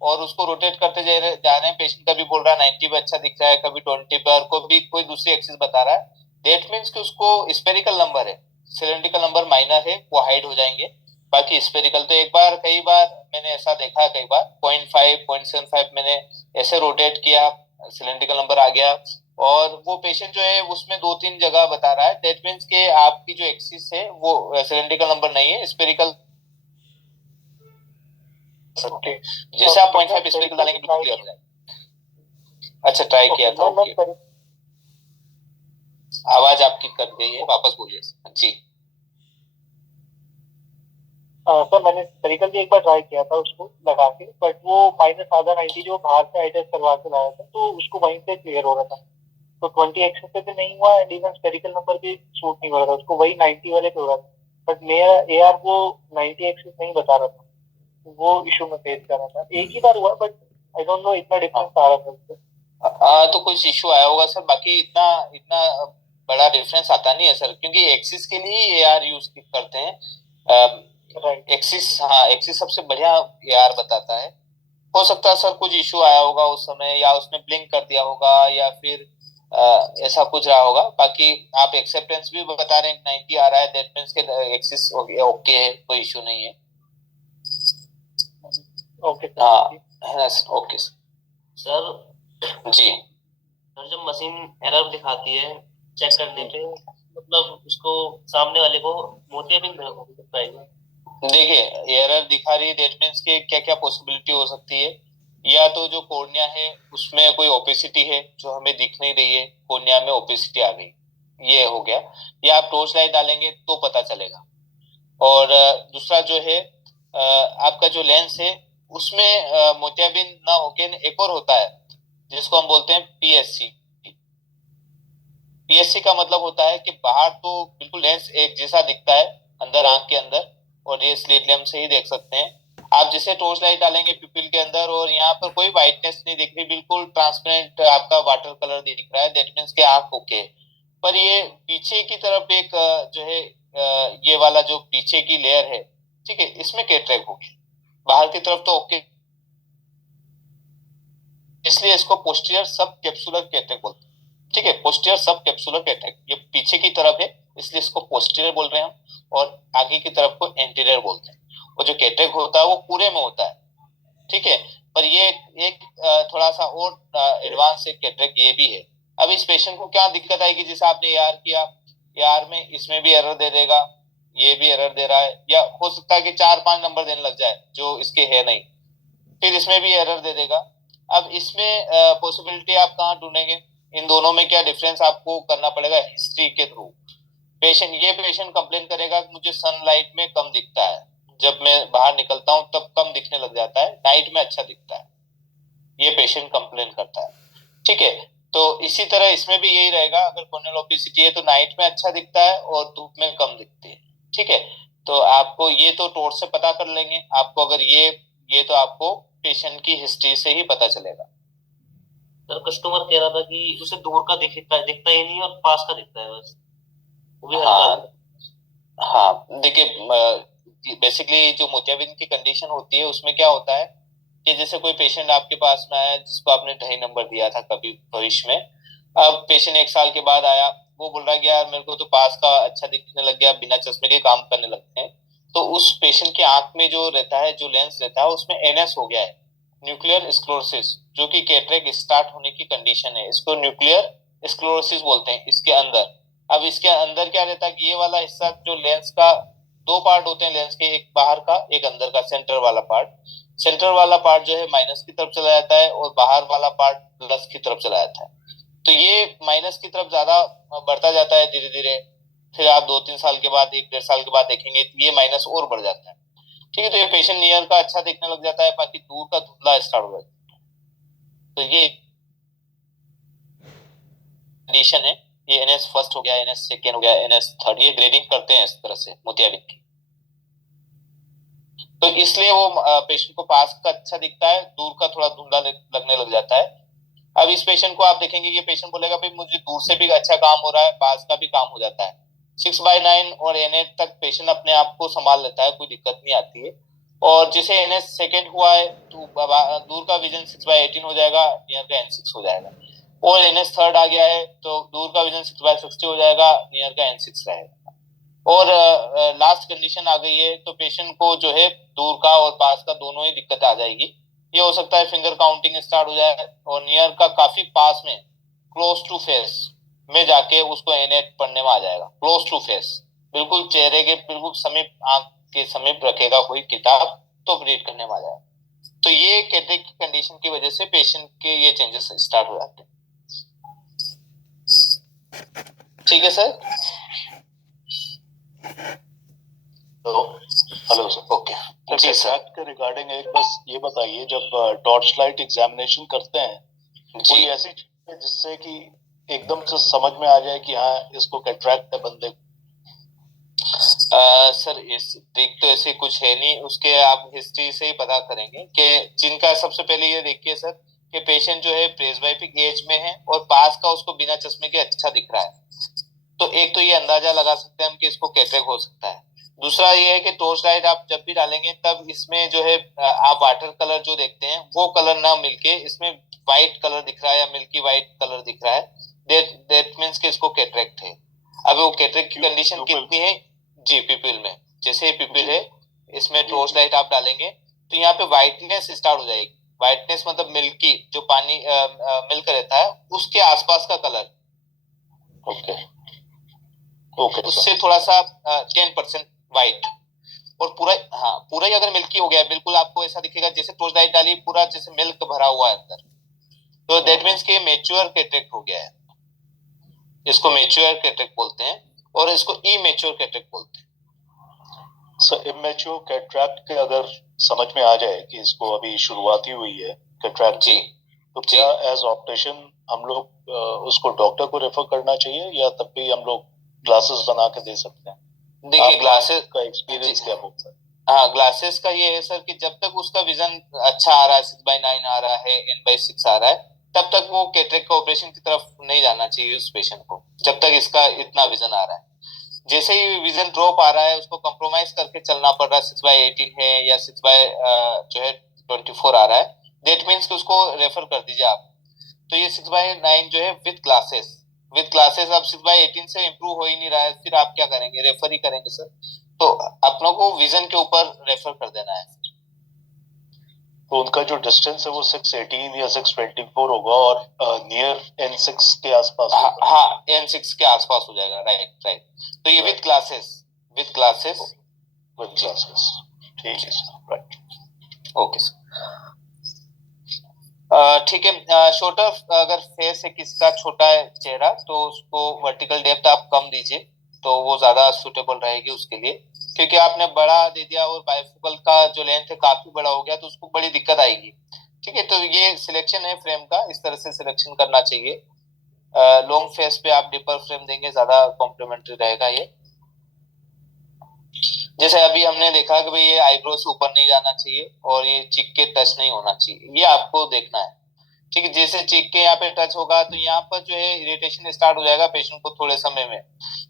और उसको रोटेट करते जा रहे हैं, पेशेंट कभी बोल रहा है 90 पे अच्छा दिख रहा है, कभी 20 पर, कभी कोई दूसरी एक्सिस बता रहा है। दैट मीन्स कि उसको स्फेरिकल नंबर है, सिलेंड्रिकल नंबर माइनर है, वो हाइड हो जाएंगे। बाकी स्फेरिकल तो एक बार, कई बार मैंने ऐसा देखा है, कई बार 0.5 0.75 मैंने ऐसे रोटेट किया, सिलेंड्रिकल नंबर आ गया, और वो पेशेंट जो है उसमें 2-3 जगह बता रहा है। दैट मीन्स के आपकी जो एक्सिस है वो सिलेंड्रिकल नंबर नहीं है, स्फेरिकल सकते हैं। जैसे आप 0.5 स्फेरिकल डालेंगे बिल्कुल क्लियर हो जाएगा। अच्छा, ट्राई किया था, ओके। आवाज आपकी कट गई है, वापस बोलिए जी। सर मैंने स्पेरिकल भी एक बार ट्राई किया था उसको लगा के, बट वो -आधा 90 जो बाहर से आई टेस्ट करवा के लाया था, तो उसको वहीं से क्लियर हो रहा था। तो 20 एक्सेस पे भी नहीं हुआ, एंड इवन स्पेरिकल नंबर भी सूट नहीं हो रहा था उसको, वही 90 वाले पे हो रहा था। बट मेरा एआर वो 90 एक्सेस नहीं बता रहा था, वो इशू में फेस कर रहा था। एक ही बार हुआ, बट आई डोंट नो इतना डिफरेंस आ रहा था उससे। तो कुछ इशू आया होगा सर, बाकी इतना इतना बड़ा डिफरेंस आता नहीं है सर, क्योंकि एक्सिस के लिए एआर यूज करते हैं। राइट। एक्सिस, हाँ एक्सिस सबसे बढ़िया एआर बताता है। हो सकता है सर कुछ इशू आया होगा उस समय, या उसने ब्लिंक कर दिया होगा, या फिर ऐसा कुछ रहा होगा। बाकी आप एक्सेप्टेंस भी बता रहे हैं 90 आ रहा है, दैट मींस के एक्सिस ओके है, कोई इशू नहीं है। ओके हाँ ओके सर जी। सर जब मशीन एरर दिखाती है चेक करने पे, मतलब उसको सामने वाले को मोतियाबिंद हो सकता है क्या? देखिए, एरर दिखा रही है, दैट मींस के क्या क्या पॉसिबिलिटी हो सकती है। या तो जो कॉर्निया है उसमें कोई ओपेसिटी है जो हमें दिख नहीं रही है, कॉर्निया में ओपेसिटी आ गई, ये हो गया। या आप टॉर्च लाइट डालेंगे तो पता चलेगा। और दूसरा जो है आपका जो लेंस है उसमें मोतियाबिंद ना होके एक और होता है जिसको हम बोलते हैं पीएससी। पीएससी का मतलब होता है कि बाहर तो बिल्कुल लेंस एक जैसा दिखता है, अंदर आंख के अंदर, और ये स्लिट लैम्प से ही देख सकते हैं आप। जैसे टॉर्च लाइट डालेंगे पिपिल के अंदर और यहाँ पर कोई व्हाइटनेस नहीं दिख रही, बिल्कुल ट्रांसपेरेंट आपका वाटर कलर दिख रहा है, दैट मींस के आंख ओके। पर ये पीछे की तरफ एक जो है ये वाला जो पीछे की लेयर है, ठीक है, इसमें कैटरेक्ट होगी। बाहर की तरफ तो ओके, इसलिए इसको पोस्टीरियर सब कैप्सुलर कैटरेक्ट बोलते हैं। ठीक है, पोस्टीरियर सब कैप्सुलर कैटरेक्ट, ये पीछे की तरफ है इसलिए इसको पोस्टीरियर बोल रहे हैं हम, और आगे की तरफ को एंटीरियर बोलते हैं। और जो कैटरेक्ट होता है वो पूरे में होता है, ठीक है। पर ये एक थोड़ा सा और एडवांस एक कैटरेक्ट ये भी है। अब इस पेशेंट को क्या दिक्कत आएगी, जैसे आपने यार किया, यार में इसमें भी एरर दे देगा, ये भी एरर दे रहा है, या हो सकता है कि 4-5 नंबर देने लग जाए जो इसके है नहीं, फिर इसमें भी एरर दे देगा। अब इसमें पॉसिबिलिटी आप कहाँ ढूंढेंगे, इन दोनों में क्या डिफरेंस आपको करना पड़ेगा हिस्ट्री के थ्रू। पेशेंट कंप्लेन करेगा कि मुझे सनलाइट में कम दिखता है, जब मैं बाहर निकलता हूँ तब कम दिखने लग जाता है, नाइट में अच्छा दिखता है, ये पेशेंट कंप्लेन करता है, ठीक है। तो इसी तरह इसमें भी यही रहेगा, अगर कॉर्नियल ओपेसिटी है तो नाइट में अच्छा दिखता है और धूप में कम दिखती है, ठीक है। तो आपको ये तो टॉर्च से पता कर लेंगे, आपको अगर ये तो आपको पेशेंट की हिस्ट्री से ही पता चलेगा। सर कस्टमर कह रहा था कि उसे दूर का दिखता ही नहीं और पास का दिखता है बस, वो भी हल्का। हाँ देखिए, बेसिकली जो मोतियाबिंद की कंडीशन होती है उसमें क्या होता है कि जैसे कोई पेशेंट आपके पास में आया जिसको आपने 2.5 नंबर दिया था कभी भविष्य में, अब पेशेंट 1 साल के बाद आया, वो बोल रहा है कि यार मेरे को तो पास का अच्छा दिखने लग गया, बिना चश्मे के काम करने लगते हैं। तो उस पेशेंट की आंख में जो रहता है, जो लेंस रहता है उसमें एनएस हो गया है, न्यूक्लियर स्क्लेरोसिस, जो कि कैटरेक्ट स्टार्ट होने की कंडीशन है, इसको न्यूक्लियर स्क्लेरोसिस बोलते हैं इसके अंदर। अब इसके अंदर क्या रहता है कि ये वाला हिस्सा जो लेंस का, 2 पार्ट होते हैं लेंस के, एक बाहर का एक अंदर का, सेंटर वाला पार्ट। सेंटर वाला पार्ट जो है माइनस की तरफ चला जाता है और बाहर वाला पार्ट प्लस की तरफ चला जाता है। तो ये माइनस की तरफ ज्यादा बढ़ता जाता है धीरे धीरे, फिर आप 2-3 साल के बाद, 1-1.5 साल के बाद देखेंगे तो ये माइनस और बढ़ जाता है, ठीक है। तो ये पेशेंट नियर का अच्छा दिखने लग जाता है, बाकी दूर का धुंधला स्टार्ट हो जाता है। तो ये कंडीशन है, ये एनएस फर्स्ट हो गया, एनएस सेकेंड हो गया, एनएस थर्ड, ये ग्रेडिंग करते हैं इस तरह से मोतियाबिंद की। तो इसलिए वो पेशेंट को पास का अच्छा दिखता है, दूर का थोड़ा धुंधला लगने लग जाता है। अब इस पेशेंट को आप देखेंगे, ये पेशेंट बोलेगा भाई मुझे दूर से भी अच्छा काम हो रहा है, पास का भी काम हो जाता है। 6/9 और एन8 तक पेशेंट अपने आप को संभाल लेता है, कोई दिक्कत नहीं आती है। और जैसे एनएस सेकेंड हुआ है तो दूर का विजन 6/18 हो जाएगा, नियर का N6 हो जाएगा। और एनएस थर्ड आ गया है तो दूर का विजन 6/60 हो जाएगा, नियर का N6 रहेगा। और लास्ट कंडीशन आ गई है तो पेशेंट को जो है दूर का और पास का दोनों ही दिक्कत आ जाएगी। ये हो सकता है फिंगर काउंटिंग स्टार्ट हो जाए और नियर का काफी पास में क्लोज टू फेस में जाके उसको एनेट पढ़ने में आ जाएगा। क्लोज टू फेस, बिल्कुल चेहरे के बिल्कुल समीप, आंख के समीप रखेगा कोई किताब तो रीड करने में आ जाएगा। तो ये कैटरेक्ट की कंडीशन की वजह से पेशेंट के ये चेंजेस स्टार्ट हो जाते हैं। ठीक है सर। Hello sir. ओके जी सर। कैटरेक्ट के रिगार्डिंग एक बस ये बताइए, जब टॉर्च लाइट एग्जामिनेशन करते हैं कोई ऐसी चीज है जिससे कि एकदम से समझ में आ जाए कि हाँ इसको कैटरेक्ट है बंदे को? सर इस देख तो ऐसे कुछ है नहीं, उसके आप हिस्ट्री से ही पता करेंगे कि जिनका सबसे पहले ये देखिए सर कि पेशेंट जो है प्रेस्बाइपिक एज में है और पास का उसको बिना चश्मे के अच्छा दिख रहा है, तो एक तो ये अंदाजा लगा सकते हैं हम कि इसको कैटरेक्ट हो सकता है। दूसरा ये है कि टॉर्च लाइट आप जब भी डालेंगे तब इसमें जो है आप वाटर कलर जो देखते हैं वो कलर ना मिलके इसमें व्हाइट कलर दिख रहा है या मिल्की व्हाइट कलर दिख रहा है, दैट मींस कि इसको कैटरेक्ट है। अब वो कैटरेक्ट की कंडीशन कितनी है जी, पिपिल में, जैसे पिपिल है इसमें टॉर्च लाइट आप डालेंगे तो यहाँ पे व्हाइटनेस स्टार्ट हो जाएगी। व्हाइटनेस मतलब मिल्की, जो पानी मिल्क रहता है उसके आसपास का कलर, ओके ओके, उससे थोड़ा सा 10% व्हाइट, और पूरा, हाँ पूरा ही अगर मिल्की हो गया बिल्कुल आपको ऐसा दिखेगा जैसे टॉर्च लाइट डाली पूरा जैसे मिल्क भरा हुआ है अंदर, तो दैट मींस कि मैच्योर कैटरेक्ट हो गया है। इसको मैच्योर कैटरेक्ट बोलते हैं और इसको इमैच्योर कैटरेक्ट बोलते हैं। सर इमेच्योर कैटरेक्ट के अगर समझ में आ जाए कि इसको अभी शुरुआती हुई है कैटरेक्ट जी, तो क्या एज ऑप्टिशियन हम लोग उसको डॉक्टर को रेफर करना चाहिए या तब भी हम लोग ग्लासेस बना के दे सकते हैं? देखिए ग्लासेस का एक्सपीरियंस क्या बोलता है? हाँ, ग्लासेस का ये है सर कि जब तक उसका विजन अच्छा आ रहा है, 6/9 आ रहा है, N/6 आ रहा है, तब तक वो कैटरेक्ट का ऑपरेशन की तरफ नहीं जाना चाहिए उस पेशेंट को, जब तक इसका इतना विजन आ रहा है। जैसे ही विजन ड्रॉप आ रहा है उसको कंप्रोमाइज करके चलना पड़ रहा है, 6/18 है या 6/24 आ रहा है, दैट मीन्स कि उसको रेफर कर दीजिए आप। तो ये 6/9 जो है विद क्लासेस अब 6/18 से इम्प्रूव हो ही नहीं रहा है, फिर आप क्या करेंगे, रेफर ही करेंगे सर। तो अपनों को विजन के ऊपर रेफर कर देना है। तो उनका जो डिस्टेंस है वो 618 या 624 होगा और नियर N6 के आसपास होगा। हाँ N6 के आसपास हो जाएगा, राइट राइट। तो ये विद क्लासेस ठीक है सर, राइट। Okay sir. ठीक है। शॉर्टर अगर फेस है किसका, छोटा है चेहरा, तो उसको वर्टिकल डेप्थ आप कम दीजिए तो वो ज्यादा सुटेबल रहेगी उसके लिए, क्योंकि आपने बड़ा दे दिया और बाइफोकल का जो लेंथ है काफी बड़ा हो गया तो उसको बड़ी दिक्कत आएगी। ठीक है, तो ये सिलेक्शन है फ्रेम का, इस तरह से सिलेक्शन करना चाहिए। लॉन्ग फेस पे आप डिपर फ्रेम देंगे ज्यादा कॉम्प्लीमेंट्री रहेगा ये। जैसे अभी हमने देखा कि भाई ये आईब्रो से ऊपर नहीं जाना चाहिए और ये चिक के टच नहीं होना चाहिए, ये आपको देखना है। ठीक है, जैसे चिक के यहाँ पे टच होगा तो यहाँ पर जो है इरिटेशन स्टार्ट हो जाएगा पेशेंट को थोड़े समय में।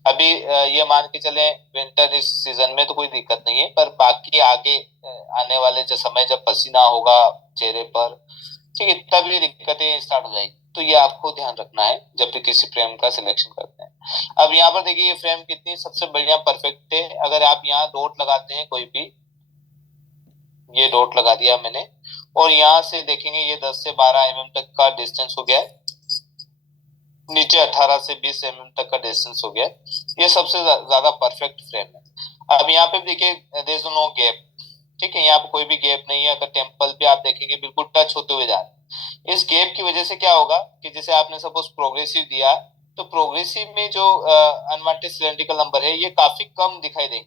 अभी ये मान के चले विंटर इस सीजन में तो कोई दिक्कत नहीं है, पर बाकी आगे आने वाले जो समय जब पसीना होगा चेहरे पर, ठीक है, तब ये दिक्कतें स्टार्ट हो जाएगी। तो ये आपको ध्यान रखना है जब भी किसी फ्रेम का सिलेक्शन करते हैं। अब यहाँ पर देखिए ये फ्रेम कितनी सबसे बढ़िया परफेक्ट है। अगर आप यहाँ डॉट लगाते हैं कोई भी, ये डॉट लगा दिया मैंने, और यहाँ से देखेंगे ये 10 से 12 mm तक का डिस्टेंस हो गया है, नीचे 18 से 20 mm तक का डिस्टेंस हो गया है। ये सबसे ज्यादा परफेक्ट फ्रेम है। अब यहाँ पे देखिए देयर इज नो गैप, ठीक है, यहाँ पे कोई भी गैप नहीं है। अगर टेम्पल पे आप देखेंगे बिल्कुल टच होते हुए जा रहे हैं। इस गैप की वजह से क्या होगा कि जैसे आपने सपोज प्रोग्रेसिव दिया तो प्रोग्रेसिव में जो अनवांटेड सिलेंड्रिकल नंबर है ये काफी कम दिखाई देंगे।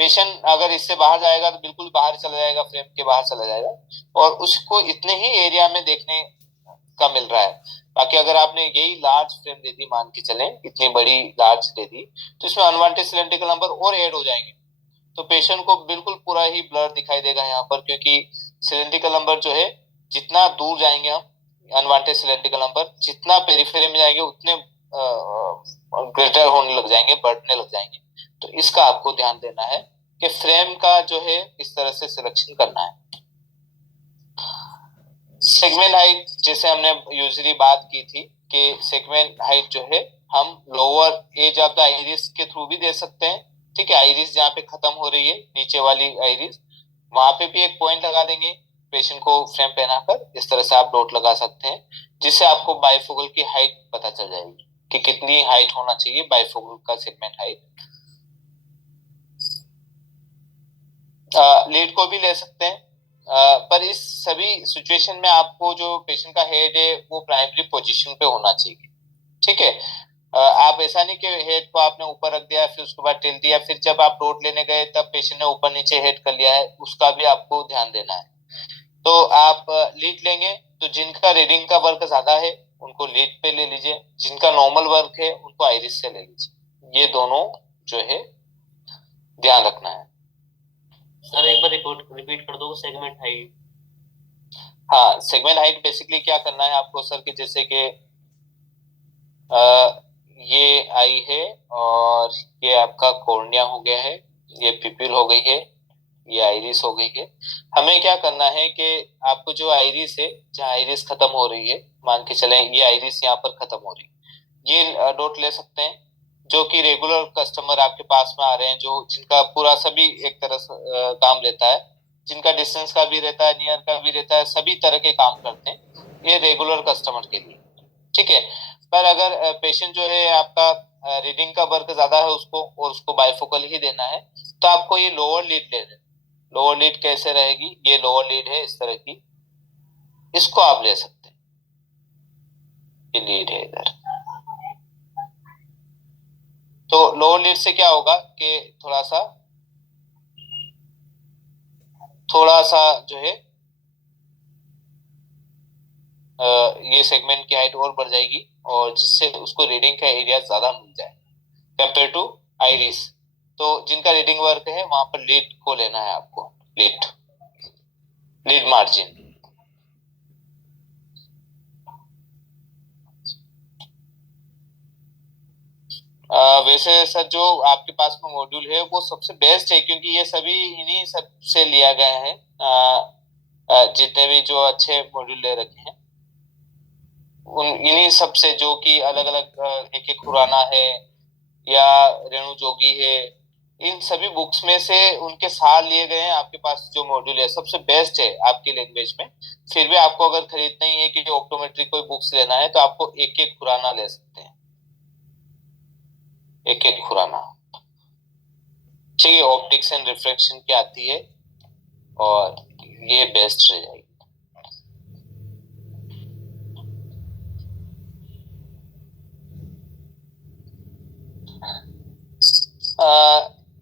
पेशेंट अगर इससे बाहर जाएगा तो बिल्कुल बाहर चला जाएगा, फ्रेम के बाहर चला जाएगा, और उसको इतने ही एरिया में देखने का मिल रहा है। बाकी अगर आपने यही लार्ज फ्रेम दे दी, मान के चलें इतनी बड़ी लार्ज दे दी, तो इसमें अनवांटेड सिलेंड्रिकल नंबर और ऐड हो जाएंगे, तो पेशेंट को बिल्कुल पूरा ही ब्लर दिखाई देगा यहाँ पर, क्योंकि सिलेंड्रिकल नंबर जो है जितना दूर जाएंगे हम अनवांटेड सिलेंड्रिकल नंबर, जितना पेरिफेरी में जाएंगे उतने ग्रेटर होने लग जाएंगे, बढ़ने लग जाएंगे। तो इसका आपको ध्यान देना है कि फ्रेम का जो है इस तरह से सिलेक्शन करना है। सेगमेंट हाइट जैसे हमने यूजुअली बात की थी कि सेगमेंट हाइट जो है हम lower edge of the iris के थ्रू भी दे सकते हैं। ठीक है, आइरिस जहाँ पे खत्म हो रही है नीचे वाली आइरिस, वहां पे भी एक पॉइंट लगा देंगे, पेशेंट को फ्रेम पहनाकर इस तरह से आप डॉट लगा सकते हैं, जिससे आपको बाइफोकल की हाइट पता चल जाएगी कि कितनी हाइट होना चाहिए बाइफोकल का सेगमेंट हाइट। लीड को भी ले सकते हैं, पर इस सभी सिचुएशन में आपको जो पेशेंट का हेड है वो प्राइमरी पोजीशन पे होना चाहिए। ठीक है, आप ऐसा नहीं कि हेड को आपने ऊपर रख दिया फिर उसके बाद टिल्ट दिया, फिर जब आप डॉट लेने गए तब पेशेंट ने ऊपर नीचे हेड कर लिया है, उसका भी आपको ध्यान देना है। तो आप लीड लेंगे तो जिनका रीडिंग का वर्क ज्यादा है उनको लीड पे ले लीजिए, जिनका नॉर्मल वर्क है उनको आइरिस से ले लीजिए। ये दोनों जो है ध्यान रखना है। सर एक बार रिपीट कर दो सेगमेंट हाइट। हाँ, सेगमेंट हाइट बेसिकली क्या करना है आपको सर, कि जैसे कि ये आई है और ये आपका कॉर्निया हो गया है, ये पिपिल हो गई है, ये आइरिस हो गई है। हमें क्या करना है कि आपको जो आइरिस है, जहाँ आइरिस खत्म हो रही है, मान के चलें ये आइरिस यहाँ पर खत्म हो रही है, ये डॉट ले सकते हैं। जो कि रेगुलर कस्टमर आपके पास में आ रहे हैं, जो जिनका पूरा सभी एक तरह से काम लेता है, जिनका डिस्टेंस का भी रहता है, नियर का भी रहता है, सभी तरह के काम करते हैं, ये रेगुलर कस्टमर के लिए। ठीक है, पर अगर पेशेंट जो है आपका रीडिंग का वर्क ज्यादा है उसको, और उसको बाइफोकल ही देना है, तो आपको ये लोअर लीड ले लें। लोअर लीड कैसे रहेगी, ये लोअर लीड है इस तरह की, इसको आप ले सकते हैं, ये लीड है इधर। तो लोअर लीड से क्या होगा कि थोड़ा सा जो है ये सेगमेंट की हाइट और बढ़ जाएगी, और जिससे उसको रीडिंग का एरिया ज्यादा मिल जाए कंपेयर टू आइरिस। तो जिनका रीडिंग वर्क है वहां पर लीड को लेना है आपको, लीड मार्जिन। वैसे सर जो आपके पास में मॉड्यूल है वो सबसे बेस्ट है, क्योंकि ये सभी इन्हीं सब से लिया गया है। जितने भी जो अच्छे मॉड्यूल ले रखे हैं उन इन्हीं सब से, जो कि अलग अलग एक एक खुराना है या रेणु जोगी है, इन सभी बुक्स में से उनके सार लिए गए हैं। आपके पास जो मॉड्यूल है सबसे बेस्ट है आपकी लैंग्वेज में। फिर भी आपको अगर खरीदना ही है कि ऑप्टोमेट्री कोई बुक्स लेना है, तो आपको एक एक खुराना ले सकते हैं, एक एक खुराना। ठीक है, ऑप्टिक्स एंड रिफ्रैक्शन की आती है, और ये बेस्ट रह जाएगी।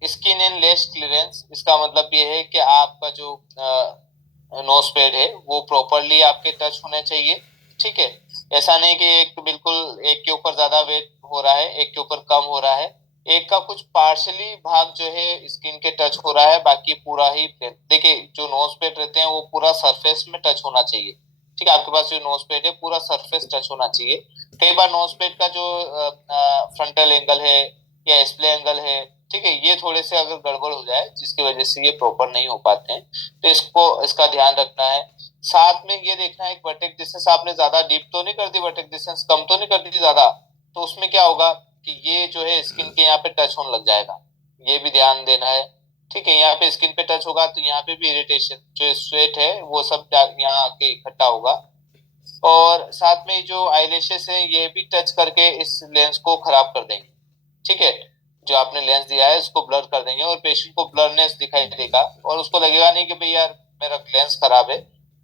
स्किन एंड लेस क्लियरेंस, इसका मतलब ये है कि आपका जो नोज पैड है वो प्रॉपरली आपके टच होने चाहिए। ठीक है, ऐसा नहीं कि एक बिल्कुल एक के ऊपर ज्यादा वेट हो रहा है, एक के ऊपर कम हो रहा है, एक का कुछ पार्शली भाग जो है स्किन के टच हो रहा है, बाकी पूरा ही। देखिए जो नोज पैड रहते हैं वो पूरा सरफेस में टच होना चाहिए। ठीक है, आपके पास जो नोज पैड है पूरा सरफेस टच होना चाहिए। कई बार नोज पैड का जो फ्रंटल एंगल है या स्प्ले एंगल है, ठीक है, ये थोड़े से अगर गड़बड़ हो जाए जिसकी वजह से ये प्रॉपर नहीं हो पाते हैं, तो इसका ध्यान रखना है। साथ में ये देखना है वर्टेक्स डिस्टेंस आपने ज्यादा डीप तो नहीं कर दी, वर्टेक्स डिस्टेंस कम तो नहीं कर दी ज्यादा, तो उसमें क्या होगा कि ये जो है स्किन के यहाँ पे टच होने लग जाएगा, ये भी ध्यान देना है। ठीक है, यहाँ पे स्किन पे टच होगा तो यहाँ पे भी इरिटेशन, जो स्वेट है वो सब यहाँ आके इकट्ठा होगा, और साथ में जो आईलैशेस है ये भी टच करके इस लेंस को खराब कर देंगे। ठीक है, जो आपने लेंस दिया है उसको ब्लर कर देंगे, और पेशेंट को ब्लरनेस दिखाई देगा, और उसको लगेगा नहीं कि भाई यार मेरा लेंस खराब है,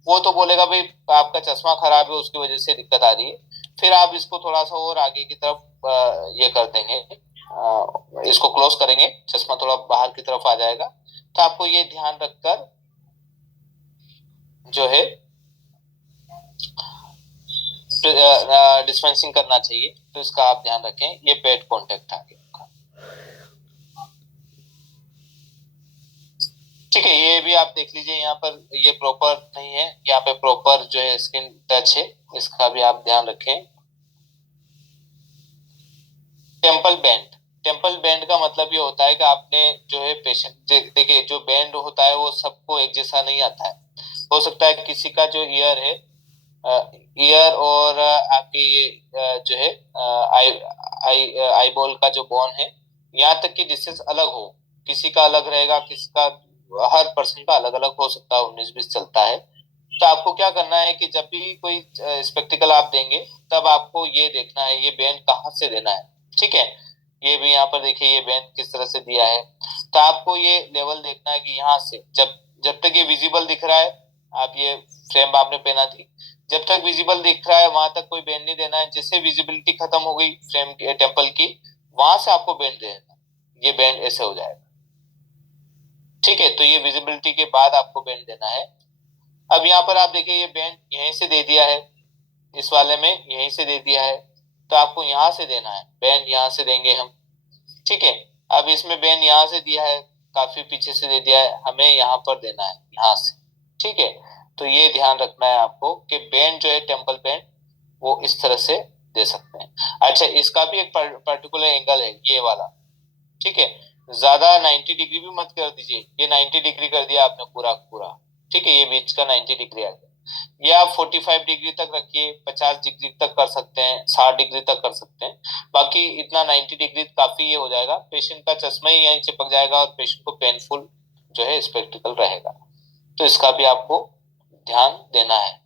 वो तो बोलेगा भाई आपका चश्मा खराब है उसकी वजह से दिक्कत आ रही है। फिर आप इसको थोड़ा सा और आगे की तरफ ये कर देंगे, इसको क्लोज करेंगे, चश्मा थोड़ा बाहर की तरफ आ जाएगा। तो आपको ये ध्यान रखकर जो है डिस्पेंसिंग करना चाहिए, तो इसका आप ध्यान रखें। ये पेड कॉन्टेक्ट आ गया। ठीक है, ये भी आप देख लीजिए, यहाँ पर ये प्रॉपर नहीं है, यहाँ पे प्रॉपर जो है स्किन टच है, इसका भी आप ध्यान रखें। टेम्पल बैंड का मतलब ये होता है कि आपने जो है पेशेंट, देखिए जो बैंड होता है वो सबको एक जैसा नहीं आता है। हो सकता है किसी का जो ईयर है, ईयर और आपके ये जो है आई आई आई बॉल का जो बोन है, यहाँ तक की डिस्टेंस अलग हो, किसी का अलग रहेगा, किसी का, हर पर्सन का अलग अलग हो सकता है, 19-20 चलता है। तो आपको क्या करना है कि जब भी कोई स्पेक्टिकल आप देंगे तब आपको ये देखना है ये बैंड कहाँ से देना है। ठीक है, ये भी यहाँ पर देखिए ये बैंड किस तरह से दिया है। तो आपको ये लेवल देखना है कि यहाँ से जब जब तक ये विजिबल दिख रहा है, आप ये फ्रेम आपने पहना थी, जब तक विजिबल दिख रहा है वहां तक कोई बैंड नहीं देना है। जैसे विजिबिलिटी खत्म हो गई फ्रेम टेम्पल की, वहां से आपको बैंड देना, ये बैंड ऐसे हो जाएगा। ठीक है, तो ये विजिबिलिटी के बाद आपको बैंड देना है। अब यहाँ पर आप देखिए ये बैंड यहीं से दे दिया है, इस वाले में यहीं से दे दिया है, तो आपको यहाँ से देना है, बैंड यहाँ से देंगे हम। ठीक है, अब इसमें बैंड यहाँ से दिया है, काफी पीछे से दे दिया है, हमें यहाँ पर देना है यहाँ से। ठीक है, तो ये ध्यान रखना है आपको कि बैंड जो है टेम्पल बैंड वो इस तरह से दे सकते हैं। अच्छा, इसका भी एक पर्टिकुलर एंगल है ये वाला। ठीक है, ज्यादा 90 डिग्री भी मत कर दीजिए, ये 90 डिग्री कर दिया आपने पूरा पूरा। ठीक है, ये बीच का 90 डिग्री आ गया। ये आप 45 डिग्री तक रखिए, 50 डिग्री तक कर सकते हैं, 60 डिग्री तक कर सकते हैं। बाकी इतना 90 डिग्री काफी ये हो जाएगा, पेशेंट का चश्मा ही यहीं चिपक जाएगा और पेशेंट को पेनफुल जो है स्पेक्टिकल रहेगा। तो इसका भी आपको ध्यान देना है।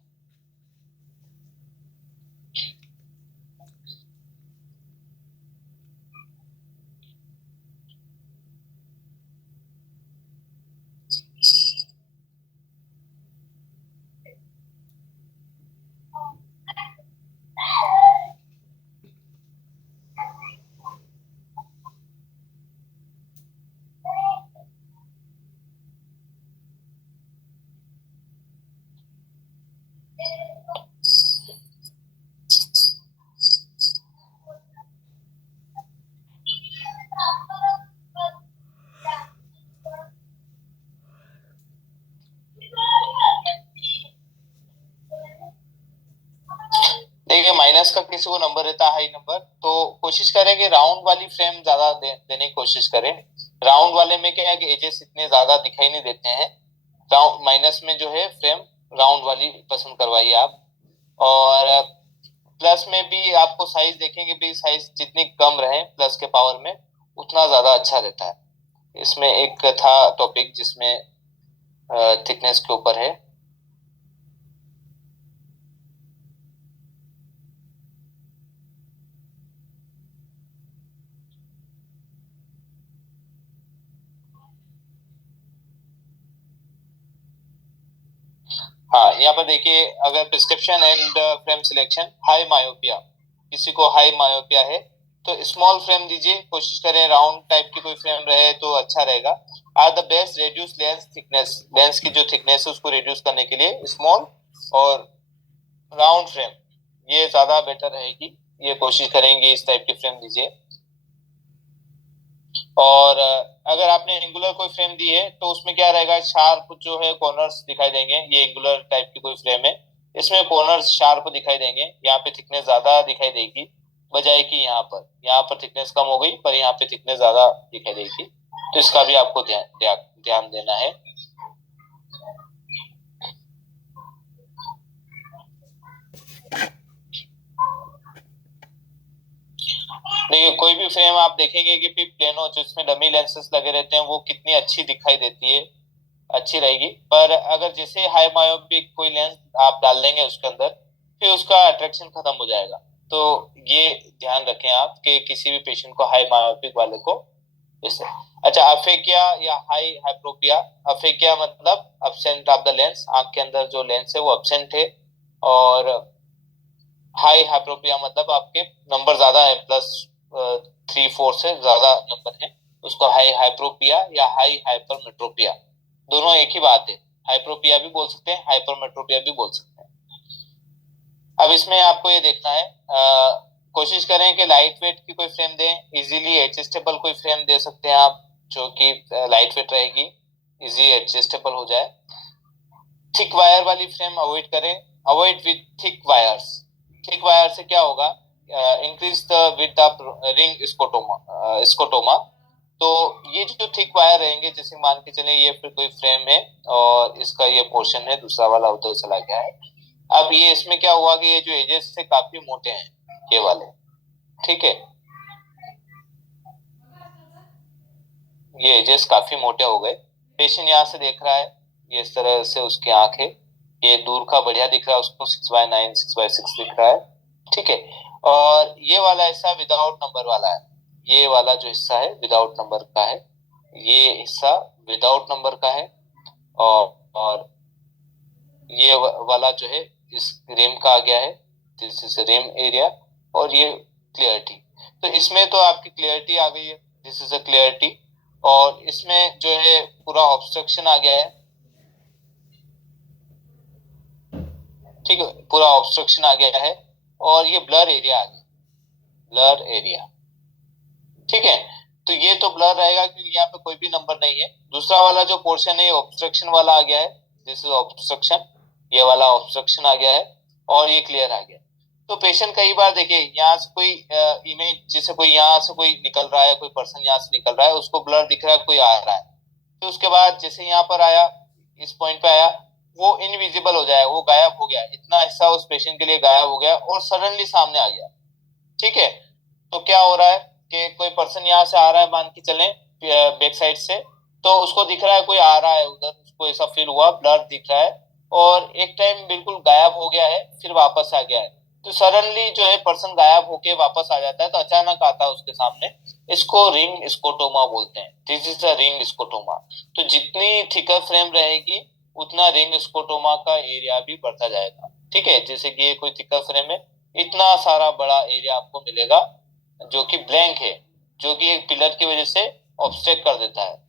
देखिए माइनस का किसी को नंबर रहता है हाई नंबर, तो कोशिश करें कि राउंड वाली फ्रेम ज्यादा देने की कोशिश करें। राउंड वाले में क्या है कि एजेस इतने ज्यादा दिखाई नहीं देते हैं। राउंड माइनस में जो है फ्रेम राउंड वाली पसंद करवाइए आप। और प्लस में भी आपको साइज देखेंगे भी, साइज जितनी कम रहे प्लस के पावर में उतना ज्यादा अच्छा रहता है। इसमें एक था टॉपिक जिसमें थिकनेस के ऊपर है। हाँ, यहाँ पर देखिए अगर prescription and frame selection, high myopia, किसी को हाई मायोपिया है तो स्मॉल फ्रेम दीजिए, कोशिश करें राउंड टाइप की कोई फ्रेम रहे तो अच्छा रहेगा। Are the best reduce lens thickness, lens की जो थिकनेस है उसको रिड्यूस करने के लिए स्मॉल और राउंड फ्रेम ये ज्यादा बेटर रहेगी। ये कोशिश करेंगे इस टाइप की फ्रेम दीजिए। और अगर आपने एंगुलर कोई फ्रेम दी है तो उसमें क्या रहेगा, शार्प जो है कॉर्नर्स दिखाई देंगे। ये एंगुलर टाइप की कोई फ्रेम है, इसमें कॉर्नर्स शार्प दिखाई देंगे, यहाँ पे थिकनेस ज्यादा दिखाई देगी, बजाय कि यहाँ पर थिकनेस कम हो गई पर यहाँ पे थिकनेस ज्यादा दिखाई देगी। तो इसका भी आपको ध्यान देना है। देखिए कोई भी फ्रेम आप देखेंगे कि प्लेनो जिसमें डमी लेंसेस लगे रहते हैं वो कितनी अच्छी दिखाई देती है, अच्छी रहेगी। पर अगर जैसे हाई मायोपिक कोई लेंस आप डाल देंगे उसके अंदर, फिर उसका अट्रैक्शन खत्म हो जाएगा। तो ये ध्यान रखें आप कि किसी भी पेशेंट को हाई मायोपिक वाले को जैसे। अच्छा, अफेकिया या हाई हाइप्रोपिया, अफेकिया मतलब एब्सेंट ऑफ द लेंस, आंख के अंदर जो लेंस है वो एब्सेंट है। और हाई हाइप्रोपिया मतलब आपके नंबर ज्यादा है, प्लस 3-4 से ज्यादा नंबर है, उसको हाई हाइप्रोपिया या हाई हाइपरमेट्रोपिया, दोनों एक ही बात है। हाइप्रोपिया भी बोल सकते हैं, हाइपरमेट्रोपिया भी बोल सकते हैं। अब इसमें आपको ये देखना है, कोशिश करें कि लाइट वेट की कोई फ्रेम दें, इजीली एडजस्टेबल कोई फ्रेम दे सकते हैं आप जो कि लाइट वेट रहेगी, इजी एडजस्टेबल हो जाए। थिक वायर वाली फ्रेम अवॉइड करें, avoid with thick wires. Thick wire से क्या होगा, increase the width of ring scotoma. तो ये जो थिक वायर रहेंगे, जैसे मान के चले ये फिर कोई फ्रेम है और इसका ये पोर्शन है, दूसरा वाला उधर चला गया है। अब ये इसमें क्या हुआ कि ये जो एजेस से काफी मोटे हैं ये वाले, ठीक है, ये एजेस काफी मोटे हो गए। पेशेंट यहाँ से देख रहा है, ये इस तरह से उसकी आंख है, ये दूर का बढ़िया दिख रहा है उसको 6/9 6/6 दिख रहा है, ठीक है। और ये वाला हिस्सा विदाउट नंबर वाला है, ये वाला जो हिस्सा है विदाउट नंबर का है, ये हिस्सा विदाउट नंबर का है। और ये वाला जो है इस रिम का आ गया है, दिस इज रिम एरिया, और ये क्लियरिटी। तो इसमें तो आपकी क्लियरिटी आ गई है, दिस इज अ क्लियरिटी। और इसमें जो है पूरा ऑब्स्ट्रक्शन आ गया है, ठीक है, पूरा ऑब्स्ट्रक्शन आ गया है। और ये ब्लर एरिया आ गया, ब्लर एरिया, ठीक है। तो ये तो ब्लर रहेगा क्योंकि यहाँ पे कोई भी नंबर नहीं है। दूसरा वाला जो पोर्शन है ऑब्स्ट्रक्शन वाला आ गया है, दिस इज ऑब्स्ट्रक्शन, ये वाला ऑब्स्ट्रक्शन आ गया है, और ये क्लियर आ गया। तो पेशेंट कई बार देखिए यहाँ से कोई इमेज, जैसे कोई यहाँ से कोई निकल रहा है, कोई पर्सन यहाँ से निकल रहा है, उसको ब्लर दिख रहा है, कोई आ रहा है, तो उसके बाद जैसे यहाँ पर आया, इस पॉइंट पे आया, वो इनविजिबल हो जाए, वो गायब हो गया, इतना हिस्सा उस पेशेंट के लिए गायब हो गया और सडनली सामने आ गया, ठीक है। तो क्या हो रहा है कि कोई पर्सन यहाँ से आ रहा है, मान के चलें बैक साइड से, तो उसको दिख रहा है कोई आ रहा है उधर, उसको ऐसा फील हुआ, ब्लर दिख रहा है, और एक टाइम बिल्कुल गायब हो गया है, फिर वापस आ गया है। तो सडनली जो है पर्सन गायब होके वापस आ जाता है, तो अचानक आता है उसके सामने, इसको रिंग स्कोटोमा बोलते हैं, this is a ring scotoma. तो जितनी थिकर फ्रेम रहेगी उतना रिंग स्कोटोमा का एरिया भी बढ़ता जाएगा, ठीक है। जैसे कि ये कोई थिकर फ्रेम है, इतना सारा बड़ा एरिया आपको मिलेगा जो कि ब्लैंक है, जो कि एक पिलर की वजह से ऑब्स्ट्रक्ट कर देता है।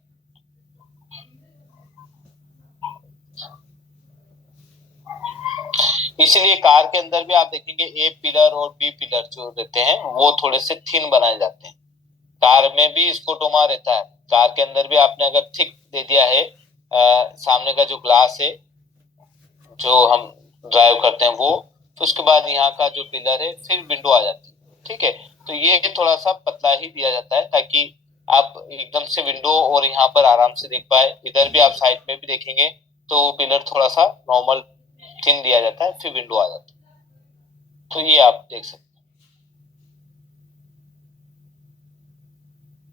इसीलिए कार के अंदर भी आप देखेंगे ए पिलर और बी पिलर जो रहते हैं वो थोड़े से थिन बनाए जाते हैं। कार में भी स्कोटोमा रहता है, कार के अंदर भी आपने अगर थिक दे दिया है, सामने का जो ग्लास है जो हम ड्राइव करते हैं वो, तो उसके बाद यहाँ का जो पिलर है, फिर विंडो आ जाती है, ठीक है। तो ये थोड़ा सा पतला ही दिया जाता है ताकि आप एकदम से विंडो और यहाँ पर आराम से देख पाए। इधर भी आप साइड में भी देखेंगे तो पिलर थोड़ा सा नॉर्मल थिन दिया जाता है, फिर विंडो आ जाता है। तो ये आप देख सकते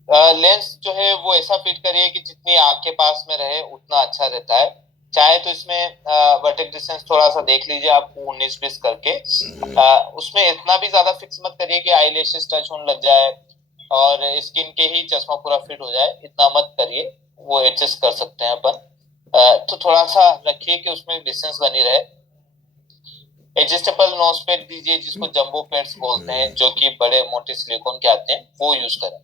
हैं। लेंस जो है वो ऐसा फिट करिए कि जितनी आंख के पास में रहे उतना अच्छा रहता है। चाहे तो इसमें वर्टेक्स डिस्टेंस थोड़ा सा देख लीजिए आप 19-20 करके, उसमें इतना भी ज्यादा फिक्स मत करिए कि आई लैशेस टच होने लग जाए और स्किन के ही चश्मा पूरा फिट हो जाए, इतना मत करिए, वो एडजस्ट कर सकते हैं अपन। तो थोड़ा सा रखिए कि उसमें डिस्टेंस बनी रहे। एडजस्टेबल नोज पैड दीजिए, जिसको जंबो पैड्स बोलते हैं, जो कि बड़े मोटे सिलिकॉन के आते हैं, वो यूज करें।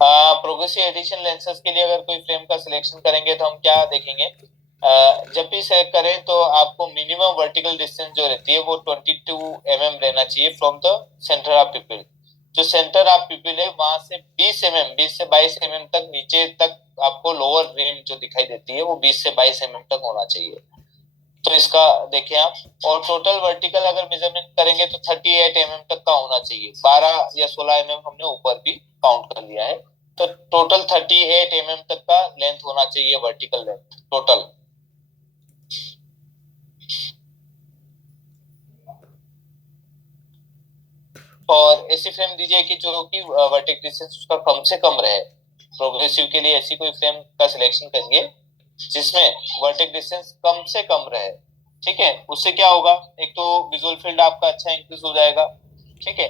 प्रोग्रेसिव एडिशन लेंसेज के लिए अगर कोई फ्रेम का सिलेक्शन करेंगे तो हम क्या देखेंगे, जब भी सेलेक्ट करें तो आपको मिनिमम वर्टिकल डिस्टेंस जो रहती है वो 22 mm रहना चाहिए फ्रॉम द सेंटर ऑफ पिपिल। जो सेंटर ऑफ पिपिल है वहां से 20 mm 20 से 22 mm तक नीचे तक आपको लोअर रिम जो दिखाई देती है वो 20 से 22 mm तक होना चाहिए। तो इसका देखें आप, और टोटल वर्टिकल अगर मेजरमेंट करेंगे तो 38 mm तक का होना चाहिए, 12 या 16 mm हमने ऊपर भी काउंट कर लिया है। तो टोटल 38 mm तक का लेंथ होना चाहिए, वर्टिकल लेंथ टोटल। और ऐसी फ्रेम दीजिए कि जो कि वर्टिकल डिस्टेंस उसका कम से कम रहे। प्रोग्रेसिव के लिए ऐसी कोई फ्रेम का सिलेक्शन करिए जिसमें वर्टिकल डिस्टेंस कम से कम रहे, ठीक है। उससे क्या होगा, एक तो विजुअल फील्ड आपका अच्छा इंक्रीज हो जाएगा, ठीक है।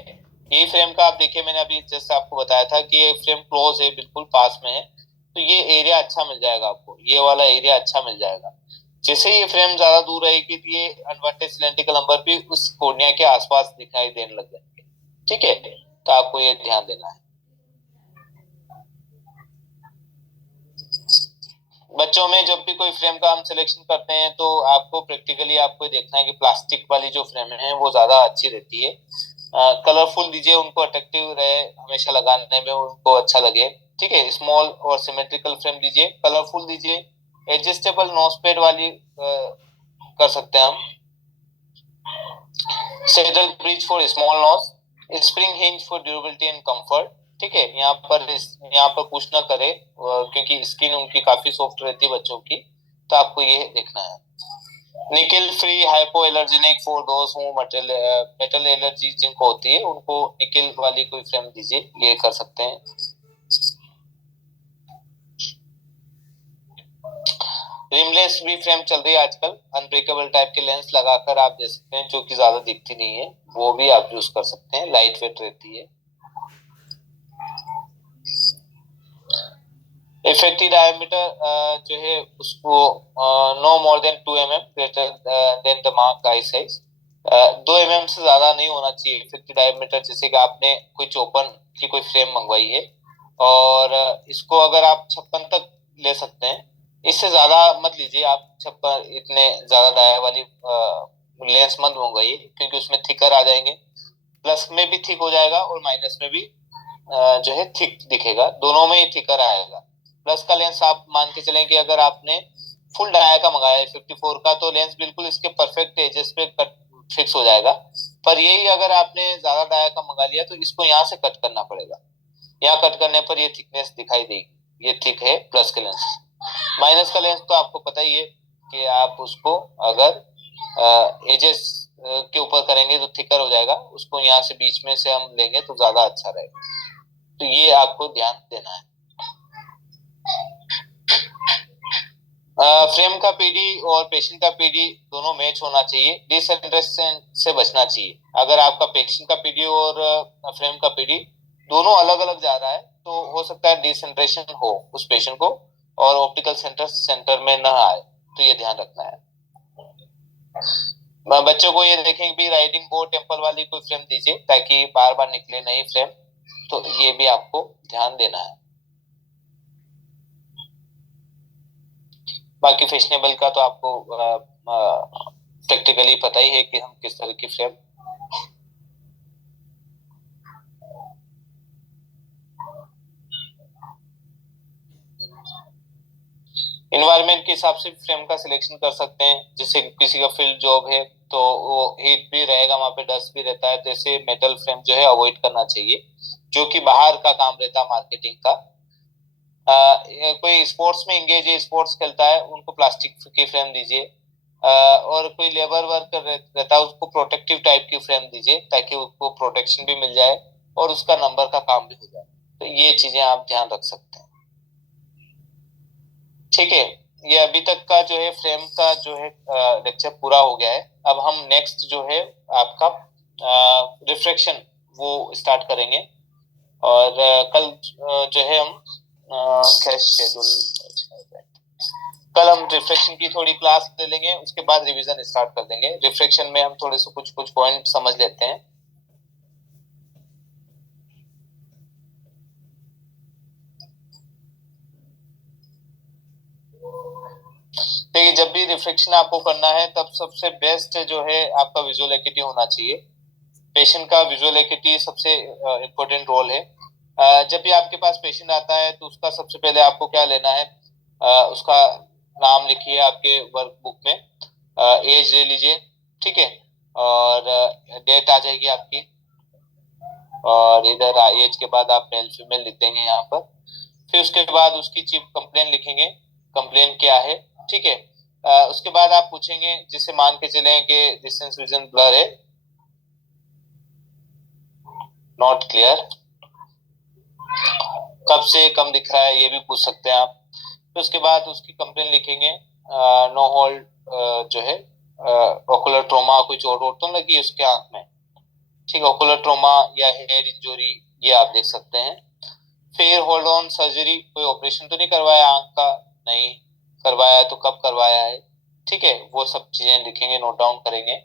ये फ्रेम का आप देखिए, मैंने अभी जैसे आपको बताया था कि ये फ्रेम क्लोज है, बिल्कुल पास में है, तो ये एरिया अच्छा मिल जाएगा आपको, ये वाला एरिया अच्छा मिल जाएगा। जैसे ये फ्रेम ज्यादा दूर रहेगी तो ये अनवांटेड सिलेंड्रिकल नंबर भी उस कोर्निया के आसपास दिखाई देने लग जाएंगे, ठीक है। तो आपको ये ध्यान देना है। बच्चों में जब भी कोई फ्रेम का हम सिलेक्शन करते हैं तो आपको प्रैक्टिकली आपको देखना है कि प्लास्टिक वाली जो फ्रेम है वो ज्यादा अच्छी रहती है। कलरफुल दीजिए, उनको अट्रैक्टिव रहे, हमेशा लगाने में उनको अच्छा लगे, ठीक है। स्मॉल और सिमेट्रिकल फ्रेम दीजिए, कलरफुल दीजिए। एडजस्टेबल नोज पैड वाली कर सकते हैं हम। Saddle bridge for small nose, spring hinge for durability and comfort, ठीक है। यहाँ पर कुछ ना करे क्योंकि स्किन उनकी काफी सॉफ्ट रहती है बच्चों की, तो आपको ये देखना है। Nickel free hypo allergenic for those who metal allergy जिनको होती है उनको निकेल वाली कोई फ्रेम दीजिए, ये कर सकते हैं। रिमलेस भी फ्रेम चल रही है आजकल, अनब्रेकेबल टाइप के लेंस लगाकर आप दे सकते हैं, जो कि ज्यादा दिखती नहीं है, वो भी आप यूज कर सकते हैं, लाइट वेट रहती है। इफेक्टिव डायमीटर जो है उसको no more than 2 mm greater than the mark eye size. 2 mm से ज्यादा नहीं होना चाहिए इफेक्टिव डायमीटर। जैसे कि आपने कोई 54 की कोई फ्रेम मंगवाई है और इसको अगर आप 56 तक ले सकते हैं, इससे ज्यादा मत लीजिए आप। 56 इतने ज्यादा डाया वाली लेंस मत मंगवाइए, क्योंकि उसमें थिकर आ जाएंगे, प्लस में भी थिक हो जाएगा और माइनस में भी जो है थिक दिखेगा, दोनों में ही थिकर आएगा। प्लस का लेंस आप मान के चलें कि अगर आपने फुल डाया का मंगाया है 54 का, तो लेंस बिल्कुल इसके परफेक्ट एजेस पे कट फिक्स हो जाएगा। पर यही अगर आपने ज्यादा डाया का मंगा लिया तो इसको यहाँ से कट करना पड़ेगा, यहाँ कट करने पर ये थिकनेस दिखाई देगी, ये थिक है प्लस का लेंस। माइनस का लेंस तो आपको पता ही है कि आप उसको अगर एजेस के ऊपर करेंगे तो थिकर हो जाएगा, उसको यहाँ से बीच में से हम लेंगे तो ज्यादा अच्छा रहेगा। तो ये आपको ध्यान देना है। फ्रेम का पीडी और पेशेंट का पीडी दोनों मैच होना चाहिए, डिसइंटरेस्टेड से बचना चाहिए। अगर आपका पेशेंट का पीडी और फ्रेम का पीडी दोनों अलग अलग जा रहा है तो हो सकता है डिसइंटरेशन हो उस पेशेंट को और ऑप्टिकल सेंटर में ना आए, तो ये ध्यान रखना है। बच्चों को ये देखें भी राइडिंग बोर्ड टेम्पल वाली कोई फ्रेम दीजिए ताकि बार बार निकले नहीं फ्रेम, तो ये भी आपको ध्यान देना है। बाकी फैशनेबल का तो आपको प्रैक्टिकली पता ही है कि हम किस तरह की फ्रेम। इन्वायरमेंट के हिसाब से फ्रेम का सिलेक्शन कर सकते हैं। जैसे किसी का फील्ड जॉब है तो वो हीट भी रहेगा, वहां पे डस्ट भी रहता है, तो ऐसे मेटल फ्रेम जो है अवॉइड करना चाहिए। जो कि बाहर का काम रहता है मार्केटिंग का, कोई स्पोर्ट्स में एंगेज है, स्पोर्ट्स खेलता है, उनको प्लास्टिक की फ्रेम दीजिए। और कोई लेबर वर्कर रहता है उसको प्रोटेक्टिव टाइप की फ्रेम दीजिए ताकि उसको प्रोटेक्शन भी मिल जाए और उसका नंबर का काम भी हो जाए। तो ये चीजें आप ध्यान रख सकते हैं। ठीक है, ये अभी तक का जो है फ्रेम का जो है लेक्चर पूरा हो गया है। अब हम नेक्स्ट जो है आपका रिफ्रैक्शन वो स्टार्ट करेंगे और कल जो है हम कल हम रिफ्रैक्शन की थोड़ी क्लास ले लेंगे, उसके बाद रिवीजन स्टार्ट कर देंगे। रिफ्रैक्शन में हम थोड़े से कुछ पॉइंट समझ लेते हैं। देखिए, जब भी रिफ्रैक्शन आपको करना है तब सबसे बेस्ट जो है आपका विजुअल एकिटी होना चाहिए। पेशेंट का विजुअल एकिटी सबसे इम्पोर्टेंट रोल है। जब भी आपके पास पेशेंट आता है तो उसका सबसे पहले आपको क्या लेना है, उसका नाम लिखिए आपके वर्कबुक में, एज ले लीजिए, ठीक है, और डेट आ जाएगी आपकी, और इधर एज के बाद आप मेल फीमेल लिख देंगे यहाँ पर। फिर उसके बाद उसकी चीफ कंप्लेन लिखेंगे, कंप्लेन क्या है, ठीक है। उसके बाद आप पूछेंगे, जिसे मान के चलें कि डिस्टेंस विजन ब्लर है, नॉट क्लियर, कब से कम दिख रहा है, ये भी पूछ सकते हैं आप। तो उसके बाद उसकी कंप्लेन लिखेंगे, नो होल्ड जो है ओकुलर ट्रोमा, कोई चोट वोट तो लगी उसके आंख में, ठीक है, ओकुलर ट्रोमा या हेड इंजरी, ये आप देख सकते हैं। फिर होल्ड ऑन सर्जरी, कोई ऑपरेशन तो नहीं करवाया आंख का, नहीं करवाया तो कब करवाया है, ठीक है, वो सब चीजें लिखेंगे, नोट डाउन करेंगे।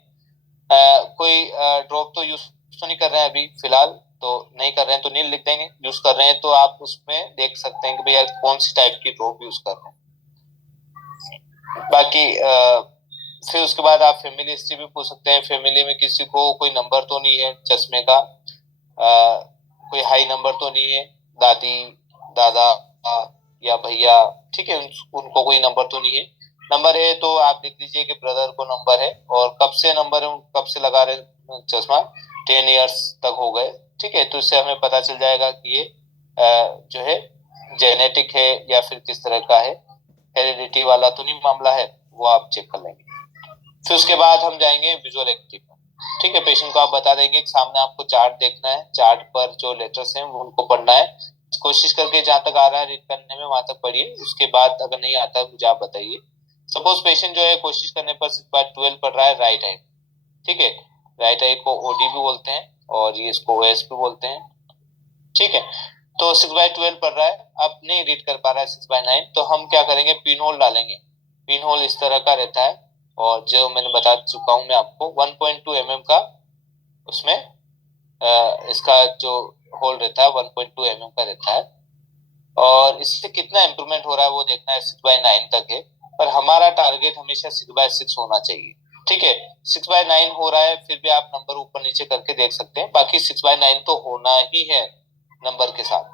कोई ड्रॉप तो यूज तो नहीं कर रहे हैं अभी फिलहाल, तो नहीं कर रहे हैं तो नील लिख देंगे। यूज कर रहे हैं तो आप उसमें देख सकते हैं कि भैया कौन सी टाइप की ड्रॉप यूज कर रहे हैं। बाकी फिर उसके बाद आप फैमिली हिस्ट्री भी पूछ सकते हैं। फैमिली में किसी को कोई नंबर तो नहीं है चश्मे का, कोई हाई नंबर तो नहीं है, दादी दादा या भैया, ठीक है, उनको कोई नंबर तो नहीं है। नंबर है तो आप लिख लीजिए कि ब्रदर को नंबर है, और कब से नंबर है, कब से लगा रहे चश्मा, 10 इयर्स तक हो गए, ठीक है। तो इससे हमें पता चल जाएगा कि ये जो है जेनेटिक है या फिर किस तरह का है, हेरिडिटी वाला तो नहीं मामला है, वो आप चेक कर लेंगे। फिर उसके बाद हम जाएंगे विजुअल एक्टिव में। ठीक है, पेशेंट को आप बता देंगे कि सामने आपको चार्ट देखना है, चार्ट पर जो लेटर्स हैं वो उनको पढ़ना है, कोशिश करके जहां तक आ रहा है रीड करने में वहां तक पढ़िए, उसके बाद अगर नहीं आता है मुझे आप बताइए। सपोज पेशेंट जो है कोशिश करने पर 6/12 पढ़ रहा है राइट आई, ठीक है, राइट आई को ओडी भी बोलते हैं और ये इसको ओएस भी बोलते हैं, ठीक है। तो 6/12 पढ़ रहा है, अब नहीं रीड कर पा रहा है 6/9, तो हम क्या करेंगे, पिन होल डालेंगे। पिन होल इस तरह का रहता है और जो मैंने बता चुका हूं मैं आपको 1.2 mm का उसमें इसका जो होल रहता है 1.2 mm का रहता है और इससे कितना इंप्रूवमेंट हो रहा है वो देखना है। 6/9 तक है पर हमारा टारगेट हमेशा 6/6 होना चाहिए, ठीक है। 6/9 हो रहा है फिर भी आप नंबर ऊपर नीचे करके देख सकते हैं, बाकी 6/9 तो होना ही है नंबर के साथ।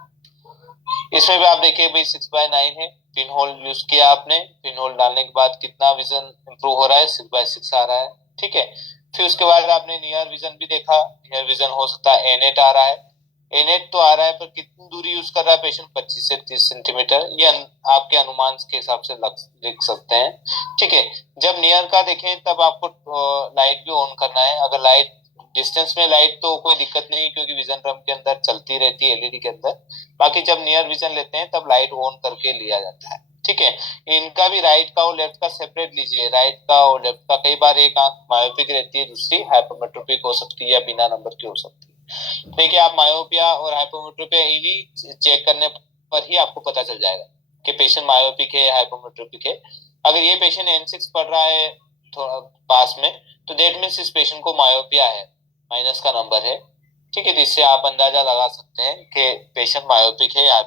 इसमें भी आप देखिए भाई 6/9 है, पिन होल यूज किया आपने, पिन होल डालने के बाद कितना विजन इंप्रूव हो रहा है, 6/6 आ रहा है, ठीक है। फिर उसके बाद आपने नियर विजन भी देखा, नियर विजन हो सकता है N8 आ रहा है, N8 तो आ रहा है पर कितनी दूरी यूज कर रहा है पेशेंट, 25 से 30 सेंटीमीटर, ये आपके अनुमान के हिसाब से लिख सकते हैं, ठीक है। जब नियर का देखें तब आपको लाइट भी ऑन करना है, अगर लाइट डिस्टेंस में लाइट तो कोई दिक्कत नहीं क्योंकि विजन ड्रम के अंदर चलती रहती है एलईडी के अंदर, बाकी जब नियर विजन लेते हैं तब लाइट ऑन करके लिया जाता है, ठीक है। इनका भी राइट का और लेफ्ट का सेपरेट लीजिए, राइट का और लेफ्ट का, कई बार एक आंख मायोपिक रहती है, दूसरी हाइपरमेट्रोपिक हो सकती है या बिना नंबर की हो सकती है। देखिए आप मायोपिया और हाइपरमेट्रोपिया इन्हीं चेक करने पर ही आपको पता चल जाएगा कि पेशेंट मायोपिक है या हाइपरमेट्रोपिक है। अगर ये पेशेंट N6 पढ़ रहा है थोड़ा पास में तो देट मीन्स इस पेशेंट को मायोपिया है, माइनस का नंबर है, ठीक है। जिससे आप अंदाजा लगा सकते हैं कि पेशेंट मायोपिक है या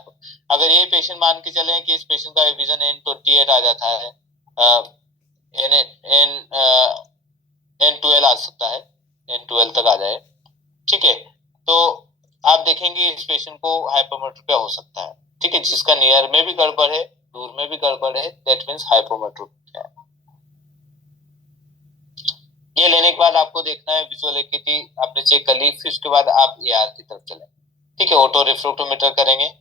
अगर ये पेशेंट मान के चले कि इस पेशेंट का विजन N28 आ जाता है, N12 आ सकता है, N12 तक आ जाए, ठीक है, तो आप देखेंगे इस पेशेंट को हाइपोमेट्रोपिया हो सकता है, ठीक है। जिसका नियर में भी गड़बड़ है दूर में भी गड़बड़ है, दैट मीन्स हाइपोमेट्रोपिया है। ये लेने के बाद आपको देखना है विजुअल एक्टिविटी आपने चेक कर ली, फिर उसके बाद आप एआर की तरफ चले, ठीक है। ऑटो रिफ्रैक्टोमीटर करेंगे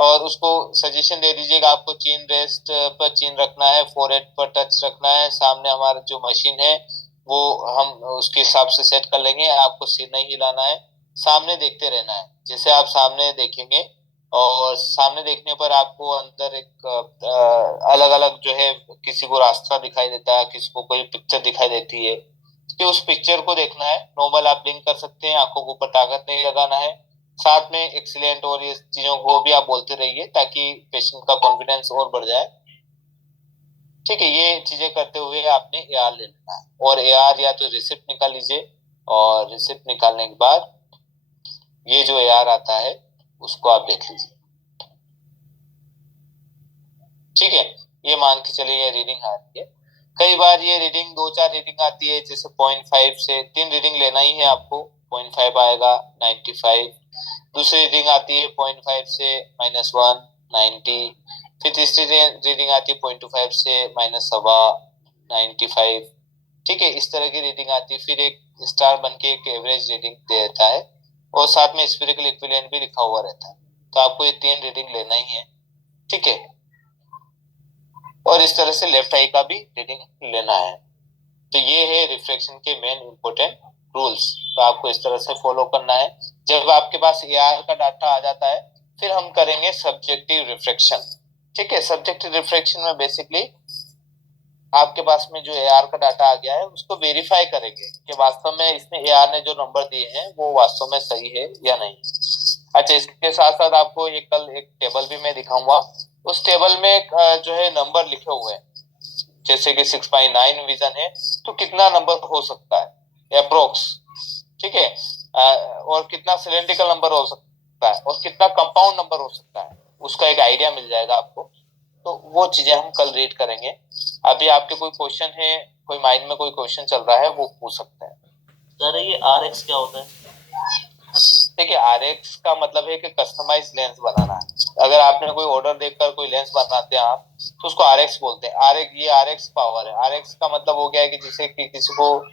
और उसको सजेशन दे दीजिएगा आपको चीन रेस्ट पर चीन रखना है, फोरहेड पर टच रखना है, सामने हमारा जो मशीन है वो हम उसके हिसाब से सेट कर लेंगे, आपको सिर नहीं हिलाना है, सामने देखते रहना है। जैसे आप सामने देखेंगे और सामने देखने पर आपको अंदर एक अलग अलग जो है, किसी को रास्ता दिखाई देता है, किसी को कोई पिक्चर दिखाई देती है, कि उस पिक्चर को देखना है। नॉर्मल आप ब्लिंक कर सकते हैं, आंखों के ऊपर ताकत नहीं लगाना है, साथ में एक्सीलेंट और ये चीजों को भी आप बोलते रहिए ताकि पेशेंट का कॉन्फिडेंस और बढ़ जाए, ठीक है। ये चीजें करते हुए आपने एआर ले लेना है और एआर या तो रिसिप्ट निकाल लीजिए और रिसिप्ट निकालने के बाद ये जो एआर आता है उसको आप देख लीजिए, ठीक है। ये मान के चलिए ये रीडिंग आ रही है, कई बार ये रीडिंग 2-4 रीडिंग आती है, जैसे 0.5 से 3 रीडिंग लेना ही है आपको, 0.5 आएगा 95, दूसरी रीडिंग आती है 0.5 से -1 90, फिर तीसरी रीडिंग आती है 0.25 से -1.25 ठीक है। इस तरह की रीडिंग आती है, फिर एक स्टार बन के एक एवरेज रीडिंग देता है और साथ में स्फेरिकल इक्विवेलेंट भी लिखा हुआ रहता है, तो आपको ये 3 रीडिंग लेना ही है, ठीक है। और इस तरह से लेफ्ट आई का भी रीडिंग लेना है। तो ये है रिफ्रैक्शन के मेन इंपॉर्टेंट रूल्स, तो आपको इस तरह से फॉलो करना है। जब आपके पास एआर का डाटा आ जाता है फिर हम करेंगे सब्जेक्टिव रिफ्रैक्शन, ठीक है। सब्जेक्टिव रिफ्रैक्शन में बेसिकली आपके पास में जो एआर का डाटा आ गया है उसको वेरीफाई करेंगे कि वास्तव में इसने एआर ने जो नंबर दिए हैं वो वास्तव में सही है या नहीं। अच्छा, इसके साथ साथ आपको एक कल एक टेबल भी मैं दिखाऊंगा, उस टेबल में जो है नंबर लिखे हुए हैं, जैसे कि 6/9 विजन है तो कितना नंबर हो सकता है अप्रोक्स, ठीक है, और कितना सिलेंड्रिकल नंबर हो सकता है और कितना कंपाउंड नंबर हो सकता है, उसका एक आइडिया मिल जाएगा आपको। तो वो चीजें हम कल रीड करेंगे। अभी आपके कोई क्वेश्चन है, कोई माइंड में कोई क्वेश्चन चल रहा है वो पूछ सकते हैं। सर ये RX क्या होता है? देखिए RX का मतलब है कि कस्टमाइज लेंस बनाना है। अगर आपने कोई ऑर्डर देखकर कोई लेंस बनाते हैं आप तो उसको RX बोलते हैं। ये RX पावर है। RX का मतलब हो गया है कि जैसे कि किसी को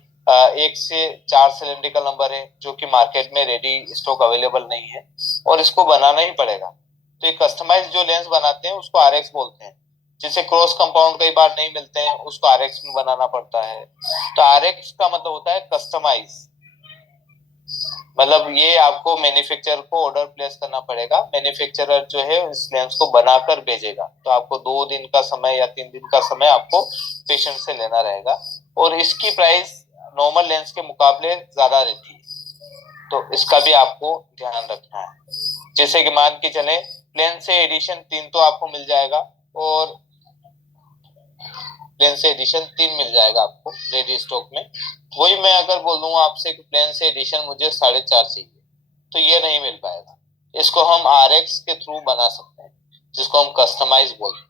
1 से 4 सिलेंड्रिकल नंबर है जो कि मार्केट में रेडी स्टॉक अवेलेबल नहीं है और इसको बनाना ही पड़ेगा, तो ये कस्टमाइज जो लेंस बनाते हैं उसको RX बोलते हैं। जिसे क्रॉस कंपाउंड कई बार नहीं मिलते हैं, उसको आरएक्स में बनाना पड़ता है। तो आरएक्स का मतलब होता है कस्टमाइज, मतलब ये आपको मैन्युफैक्चरर को ऑर्डर प्लेस करना पड़ेगा, मैन्युफैक्चरर जो है इस लेंस को बनाकर भेजेगा, तो आपको 2 दिन का समय या 3 दिन का समय आपको पेशेंट से लेना रहेगा, और इसकी प्राइस नॉर्मल लेंस के मुकाबले ज्यादा रहती है, तो इसका भी आपको ध्यान रखना है। जैसे कि मान के चले लेंस से एडिशन 3 तो आपको मिल जाएगा, और प्लेन से एडिशन 3 मिल जाएगा आपको रेडी स्टॉक में। वही मैं अगर बोल दूं आपसे कि प्लेन से एडिशन मुझे 4.5 चाहिए, तो ये नहीं मिल पाएगा। इसको हम आरएक्स के थ्रू बना सकते हैं, जिसको हम कस्टमाइज बोलते हैं,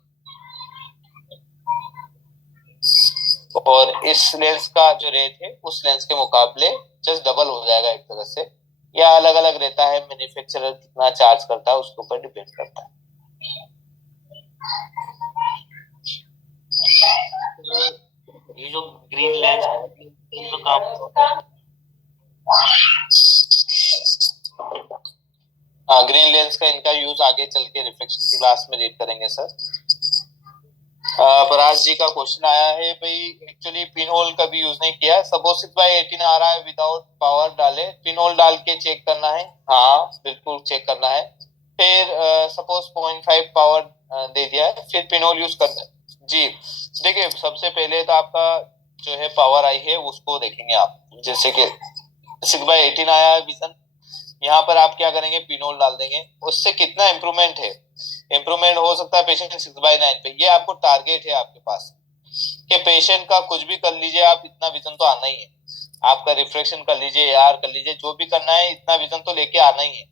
और इस लेंस का जो रेट है उस लेंस के मुकाबले जस्ट डबल हो जाएगा एक तरह से, या अलग अलग रहता है, मैन्युफैक्चरर कितना चार्ज करता है उसके ऊपर डिपेंड करता है। ये जो ग्रीन लेंस इनका काम ग्रीन लेंस का इनका यूज आगे चल के रिफ्लेक्शन की क्लास में रीड करेंगे सर। पराज जी का क्वेश्चन आया है भाई, एक्चुअली पिन होल कभी यूज नहीं किया, सपोज 6/18 आ रहा है विदाउट पावर डाले, पिन होल डाल के चेक करना है? हाँ बिल्कुल चेक करना है। फिर सपोज 0.5 पावर दे दिया है, फिर पिन होल यूज करना है जी। देखिए सबसे पहले तो आपका जो है पावर आई है उसको देखेंगे आप, जैसे कि 6/18 आया है विजन, यहाँ पर आप क्या करेंगे, पिन होल डाल देंगे, उससे कितना इंप्रूवमेंट है, इंप्रूवमेंट हो सकता है पेशेंट 6/9 पे, ये आपको टारगेट है आपके पास कि पेशेंट का कुछ भी कर लीजिए आप, इतना विजन तो आना ही है, आपका रिफ्रैक्शन कर लीजिए, एआर कर लीजिए, जो भी करना है इतना विजन तो लेके आना ही है।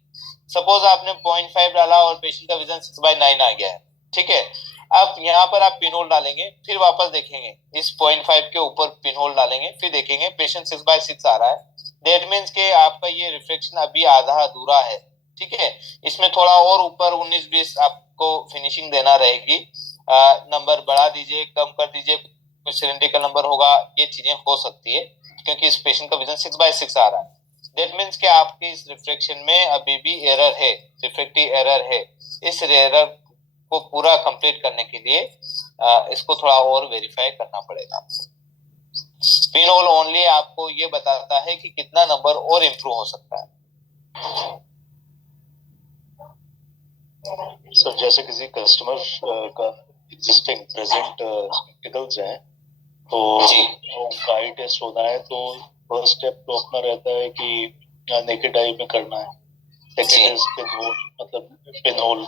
सपोज आपने 0.5 डाला और पेशेंट का विजन 6/9 आ गया है, ठीक है, अब यहाँ पर आप पिन होल डालेंगे, फिर वापस देखेंगे इस 0.5 के ऊपर पिन होल डालेंगे, फिर देखेंगे पेशेंट 6/6 आ रहा है, दैट मीन्स के आपका ये रिफ्लेक्शन अभी आधा अधूरा है, ठीक है। इसमें थोड़ा और ऊपर 19-20 आपको फिनिशिंग देना रहेगी, नंबर बढ़ा दीजिए, कम कर दीजिए, कुछ सिलेंड्रिकल नंबर होगा, ये चीजें हो सकती है, क्योंकि इस पेशेंट का विजन 6/6 आ रहा है। दैट मीन्स कि आपके इस रिफ्लेक्शन में अभी भी एरर है, रिफ्लेक्टिव एरर है। इस एरर को पूरा कंप्लीट करने के लिए इसको थोड़ा और वेरीफाई करना पड़ेगा आपको। पिन होल ओनली आपको ये बताता है कि कितना नंबर और इम्प्रूव हो सकता है। सर जैसे किसी कस्टमर का एग्जिस्टिंग प्रेजेंट स्पेक्टिकल्स हैं, तो उनका आई टेस्ट होना है, तो फर्स्ट स्टेप तो अपना रहता है कि नेकेड आई में करना है, सेकेंड इज पिन होल, मतलब पिन होल,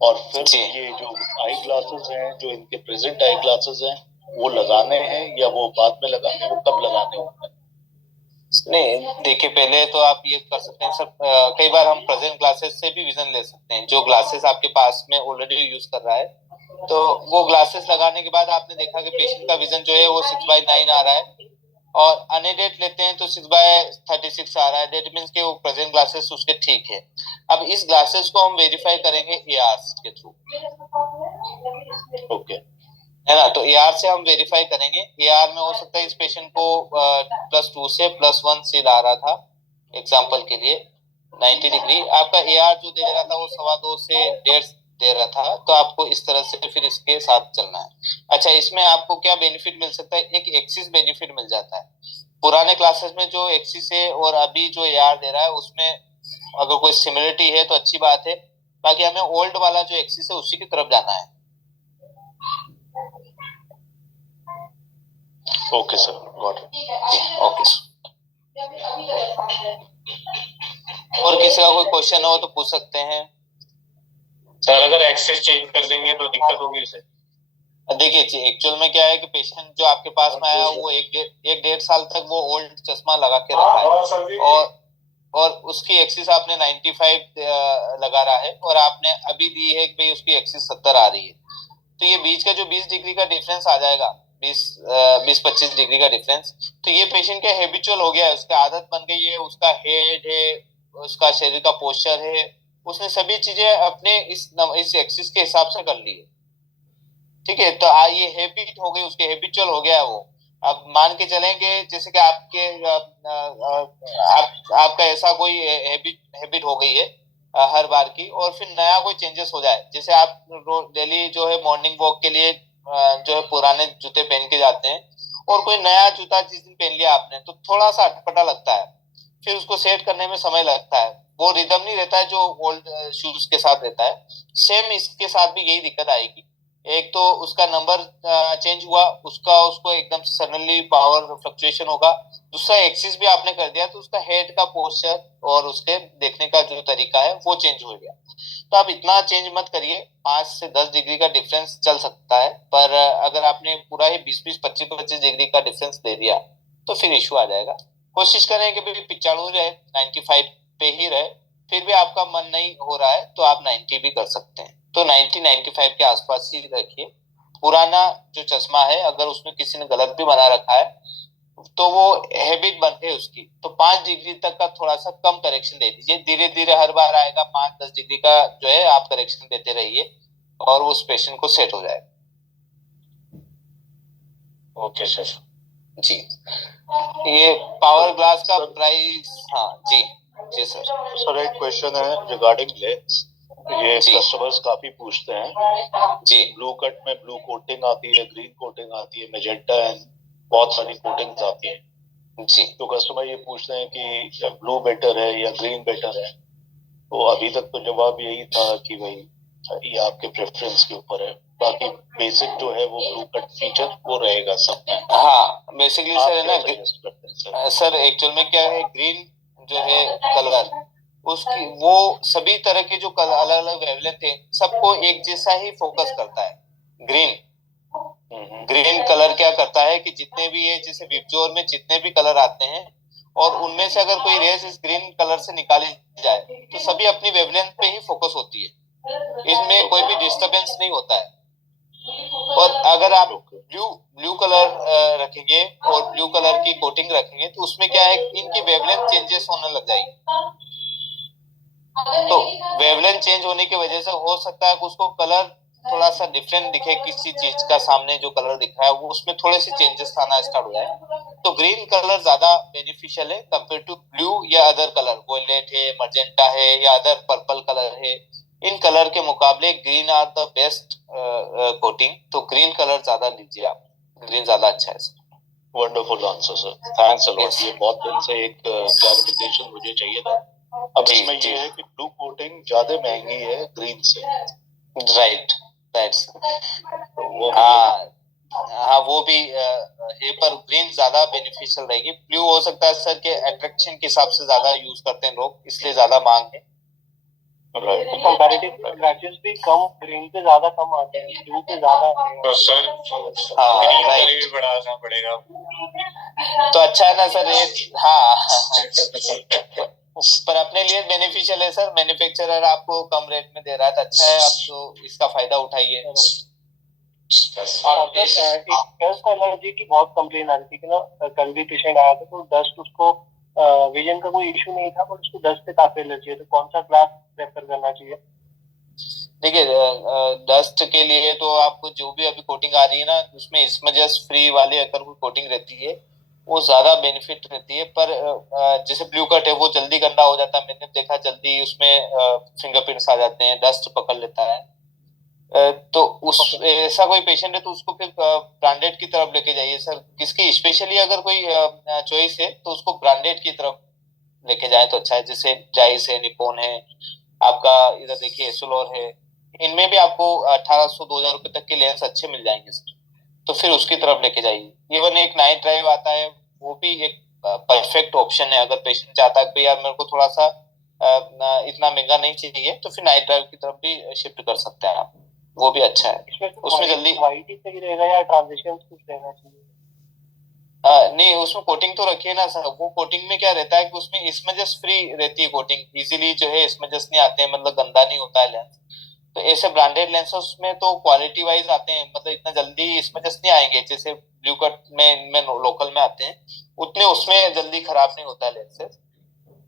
और फिर ये जो आई ग्लासेस हैं, जो इनके प्रेजेंट आई ग्लासेस हैं, वो लगाने हैं या वो बाद में लगाने, वो कब लगाने होंगे? नहीं देखिए, पहले तो आप ये कर सकते हैं सर, कई बार हम प्रेजेंट ग्लासेस से भी विजन ले सकते हैं, जो ग्लासेस आपके पास में ऑलरेडी यूज कर रहा है, तो वो ग्लासेस लगाने के बाद आपने देखा कि पेशेंट का विजन जो है वो 6/9 आ रहा है, और अनएडेड लेते हैं तो 6/36 आ रहा है, दैट मींस कि वो प्रेजेंट ग्लासेस उसके ठीक है। अब इस ग्लासेस को हम वेरीफाई करेंगे एआर के थ्रू, ओके, है ना, तो एआर से हम वेरीफाई करेंगे। एआर में हो सकता है इस पेशेंट को +2 से +1 सील आ रहा था, एग्जांपल के लिए 90 डिग्री, आपका एआर जो दे रहा था वो 2.25 से 1.5 दे रहा था, तो आपको इस तरह से फिर इसके साथ चलना है। अच्छा, इसमें आपको क्या बेनिफिट मिल सकता है, एक एक्सिस बेनिफिट मिल जाता है। पुराने क्लासेस में जो एक्सिस है और अभी जो एआर दे रहा है उसमें अगर कोई सिमिलरिटी है तो अच्छी बात है, बाकी हमें ओल्ड वाला जो एक्सिस है उसी की तरफ जाना है। Okay sir, got it. Okay sir, और किसी का कोई क्वेश्चन हो तो पूछ सकते हैं सर। अगर एक्सेस चेंज कर देंगे तो दिक्कत होगी उसे? देखिए एक्चुअल में क्या है कि पेशेंट जो आपके पास में आया वो एक 1.5 साल तक वो ओल्ड चश्मा लगा के रखा है, और उसकी एक्सिस आपने 95 लगा रहा है, और आपने अभी दी है कि भाई उसकी एक्सिस 70 आ रही है, तो ये बीच का जो 20 डिग्री का डिफरेंस आ जाएगा, 20-25 डिग्री का डिफरेंस, तो ये पेशेंट का हैबिचुअल हो गया है, उसकी आदत बन गई है, उसका हेड है, उसका शरीर का पोस्चर है, उसने सभी चीजें अपने इस एक्सिस के हिसाब से कर ली है, ठीक है, तो ये हैबिट हो गई, उसके हैबिचुअल हो गया है वो। अब मान के चलेंगे जैसे कि आपके आपका ऐसा कोई हैबिट हो गई है हर बार की, और फिर नया कोई चेंजेस हो जाए, जैसे आप डेली जो है मॉर्निंग वॉक के लिए जो है पुराने जूते पहन के जाते हैं, और कोई नया जूता जिस दिन पहन लिया आपने तो थोड़ा सा अटपटा लगता है, फिर उसको सेट करने में समय लगता है, वो रिदम नहीं रहता है जो ओल्ड शूज के साथ रहता है। सेम इसके साथ भी यही दिक्कत आएगी। एक तो उसका नंबर चेंज हुआ, उसका उसको एकदम सडनली पावर फ्लक्चुएशन होगा। दूसरा एक्सिस भी आपने कर दिया तो उसका हेड का पोस्चर और उसके देखने का जो तरीका है वो चेंज हो गया। तो आप इतना चेंज मत करिए, 5 से 10 डिग्री का डिफरेंस चल सकता है, पर अगर आपने पूरा ही 20-20, 25-25 डिग्री का डिफरेंस दे दिया तो फिर इश्यू आ जाएगा। कोशिश करें कि भाई 95 रहे, 95 पे ही रहे। फिर भी आपका मन नहीं हो रहा है तो आप 90 भी कर सकते हैं, तो 90-95 के आसपास ही रखिए। पुराना जो चश्मा है अगर उसमें किसी ने गलत भी बना रखा है तो वो हैबिट बन गई उसकी, तो 5 डिग्री तक का थोड़ा सा कम करेक्शन दे दीजिए। धीरे धीरे हर बार आएगा, 5-10 डिग्री का जो है आप करेक्शन देते रहिए और उस पेशेंट को सेट हो जाएगा। ओके सर जी। ये पावर ग्लास का प्राइस, हाँ जी जी सर। सर एक क्वेश्चन है रिगार्डिंग लेंस। ये जी। कस्टमर्स काफी पूछते हैं जी ब्लू कट में ब्लू कोटिंग आती है, ग्रीन कोटिंग आती है, मेजेंटा एंड बहुत सारी कोटिंग्स आती हैं। जी। तो कस्टमर ये पूछते हैं कि ब्लू बेटर है या ग्रीन बेटर है। तो अभी तक तो जवाब यही था कि भाई ये आपके प्रेफरेंस के ऊपर है, बाकी बेसिक जो है वो ब्लू कट फीचर वो रहेगा सब में। हाँ बेसिकली आप सर है क्या ना, सजेस्ट करते हैं सर? सर एक्चुअल में क्या है, ग्रीन जो है कलर, उसकी वो सभी तरह के जो कलर अलग अलग वेवलेंथ थे सबको एक जैसा ही फोकस करता है। ग्रीन ग्रीन कलर क्या करता है कि जितने भी ये जैसे विबजोर में जितने भी कलर आते हैं और उनमें से अगर कोई रेस इस ग्रीन कलर से निकाली जाए तो सभी अपनी वेवलेंथ पे ही फोकस होती है, इसमें कोई भी डिस्टरबेंस नहीं होता है। और अगर आप ब्लू ब्लू कलर रखेंगे और ब्लू कलर की कोटिंग रखेंगे तो उसमें क्या है, इनकी वेवलेंथ चेंजेस होने लग जाएगी। तो वेवलेंथ चेंज होने की वजह से हो सकता है कि उसको कलर थोड़ा सा डिफरेंट दिखे, किसी चीज का सामने जो कलर दिख रहा है वो उसमें थोड़े से चेंजेस आना स्टार्ट हो जाए। तो ग्रीन कलर ज्यादा बेनिफिशियल है कंपेयर टू ब्लू या अदर कलर, वोलेट है, मजेंटा है या अदर पर्पल कलर है। इन कलर के मुकाबले green are the best coating, तो ग्रीन कलर ज्यादा लीजिए आप, ग्रीन ज्यादा अच्छा है sir. Wonderful answer sir, thanks a lot. ये बहुत दिन से एक क्लैरिफिकेशन मुझे चाहिए था। अब इसमें ये है कि ब्लू कोटिंग ज्यादा महंगी है ग्रीन से। Right right. तो वो हाँ वो भी है, पर ग्रीन ज्यादा बेनिफिशियल रहेगी। ब्लू हो सकता है सर के अट्रैक्शन के हिसाब से ज्यादा यूज करते हैं लोग, इसलिए ज्यादा मांग है। राइट। कंपैरेटिव क्रैचेस भी कम, ग्रीन पे ज्यादा कम आते हैं, ब्लू पे ज्यादा आते हैं। तो सर हाँ, ग्रीन right. कलर भी बढ़ाना पड़ेगा। तो अच्छा है ना सर ये, हाँ पर अपने लिए बेनिफिशियल है सर, मैन्युफैक्चरर आपको कम रेट में दे रहा है तो अच्छा है, आप तो इसका फायदा उठाइए। और एक डस्ट एलर्जी की बहुत कंप्लेन आ रही थी कि ना, कल भी पेशेंट आया था तो डस्ट उसको विजन का कोई इशू नहीं था पर उसको डस्ट से काफी एलर्जी है, तो कौन सा ग्लास प्रेफर करना चाहिए? देखिए डस्ट के लिए तो आपको जो भी अभी कोटिंग आ रही है ना उसमें स्मजस फ्री वाली अगर कोई कोटिंग रहती है वो ज्यादा बेनिफिट रहती है, पर जैसे ब्लू कट है वो जल्दी गंदा हो जाता है, मैंने देखा जल्दी उसमें फिंगरप्रिंट्स आ जाते हैं, डस्ट पकड़ लेता है। तो उस ऐसा कोई पेशेंट है तो उसको फिर ब्रांडेड की तरफ लेके जाइए सर। किसकी स्पेशली अगर कोई चॉइस है तो उसको ब्रांडेड की तरफ लेके जाए तो अच्छा है, जैसे जाइस है, निपोन है, आपका इधर देखिए एसोलॉर है। इनमें भी आपको 1800-2000 रुपए तक के लेंस अच्छे मिल जाएंगे सर, तो फिर उसकी तरफ लेके जाइए। इवन एक नाइट ड्राइव आता है, वो भी एक परफेक्ट ऑप्शन है। अगर पेशेंट चाहता है कि यार मेरे को थोड़ा सा इतना महंगा नहीं चाहिए तो फिर नाइट ड्राइव की तरफ भी शिफ्ट कर सकते हैं आप, वो भी अच्छा है। उसमें जल्दी वाइट ही सही रहेगा या ट्रांजिशन कुछ रहना चाहिए? नहीं उसमें कोटिंग तो रखिए ना सर। वो कोटिंग में क्या रहता है कि उसमें स्मजस फ्री रहती है कोटिंग, इजीली जो है स्मजस नहीं आते हैं, मतलब गंदा नहीं होता है लेंस। तो ऐसे ब्रांडेड लेंसेस में तो क्वालिटी वाइज आते हैं, मतलब इतना जल्दी स्मजस नहीं आएंगे जैसे ब्लू कट में इनमें लोकल में आते हैं, उतने उसमें जल्दी खराब नहीं होता है लेंसेस।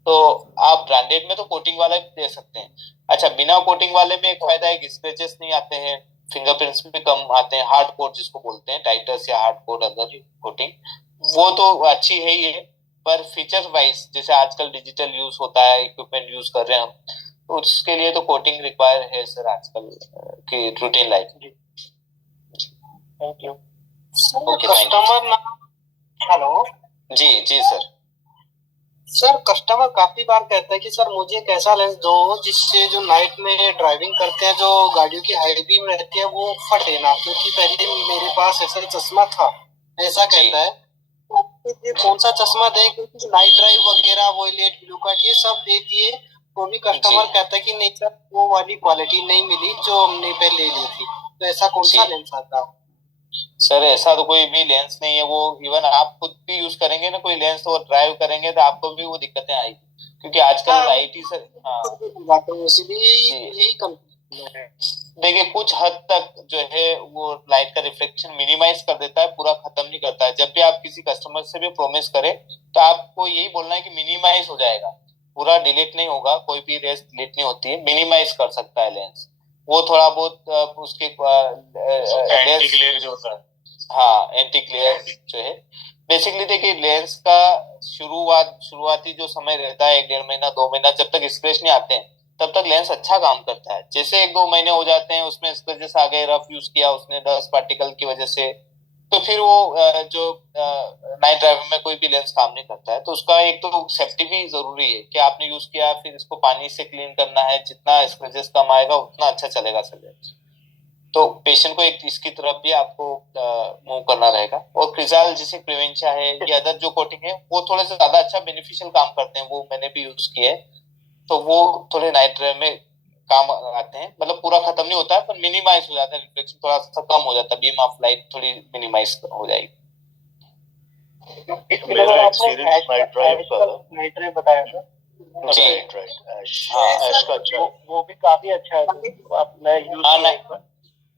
तो आप ब्रांडेड में तो कोटिंग वाला भी दे सकते हैं। अच्छा बिना कोटिंग वाले में एक फायदा है कि स्क्रैचेस नहीं आते हैं, फिंगरप्रिंट्स भी कम आते हैं, हार्ड कोट जिसको बोलते हैं, टाइटस या हार्ड कोट अदर कोटिंग, वो तो अच्छी है ही है। पर फीचर वाइज जैसे आजकल डिजिटल यूज होता है, इक्विपमेंट यूज कर रहे हैं हम, तो उसके लिए तो कोटिंग रिक्वायर है सर आजकल की routine life. Thank you. Okay, customer ना, हेलो जी सर। सर, कस्टमर काफी बार कहता है कि सर मुझे एक ऐसा लेंस दो जिससे जो नाइट में ड्राइविंग करते हैं, जो गाड़ियों की हाई बीम रहती है वो फटे ना, क्योंकि पहले मेरे पास ऐसा चश्मा था, ऐसा कहता है। तो ये कौन सा चश्मा दें, क्योंकि नाइट ड्राइव वगैरह वॉयलेट ब्लू कार्ड ये सब दे दिए, तो भी कस्टमर कहता है कि नहीं सर वो वाली क्वालिटी नहीं मिली जो हमने पहले ली थी। तो ऐसा कौन सा लेंस आता है? सर ऐसा तो कोई भी लेंस नहीं है, वो इवन आप खुद भी यूज करेंगे ना कोई लेंस और ड्राइव करेंगे तो आपको भी वो दिक्कतें आएगी, क्योंकि आजकल लाइट ही सर। यही कंपनी है। देखिए कुछ हद तक जो है वो लाइट का रिफ्लेक्शन मिनिमाइज कर देता है, पूरा खत्म नहीं करता है। जब भी आप किसी कस्टमर से भी प्रोमिस करें तो आपको यही बोलना है कि मिनिमाइज हो जाएगा, पूरा डिलीट नहीं होगा, कोई भी रेस डिलीट नहीं होती है, मिनिमाइज कर सकता है लेंस। वो थोड़ा बहुत उसके एंटी ग्लेयर जो होता है, हाँ एंटी ग्लेयर जो है। बेसिकली देखिए लेंस का शुरुआती जो समय रहता है 1-1.5 महीना 2 महीना, जब तक स्क्रैच नहीं आते हैं तब तक लेंस अच्छा काम करता है। जैसे 1-2 महीने हो जाते हैं उसमें स्क्रैचेस आ गए, रफ यूज किया उसने डस्ट पार्टिकल की वजह से, तो फिर वो जो नाइट ड्राइव में कोई भी लेंस काम नहीं करता है। तो उसका एक तो सेफ्टी भी जरूरी है कि आपने यूज किया फिर इसको पानी से क्लीन करना है, जितना स्क्रैचेस कम आएगा उतना अच्छा चलेगा सर लेंस। तो पेशेंट को एक इसकी तरफ भी आपको मूव करना रहेगा। और क्रिजाल जैसे प्रिवेंशा है या अदर जो कोटिंग है वो थोड़े से ज्यादा अच्छा बेनिफिशियल काम करते हैं, वो मैंने भी यूज किए है, तो वो थोड़े नाइट ड्राइव में काम आते हैं। मतलब पूरा खत्म नहीं होता है पर मिनिमाइज हो जाता है, रिफ्लेक्शन थोड़ा सा कम हो जाता है, बीम ऑफ लाइट थोड़ी मिनिमाइज हो जाएगी। मेरा एक्सपीरियंस नाइट ड्राइव बताया था जी ऐश का अच्छा वो भी काफी अच्छा है, आप मैं यूज किया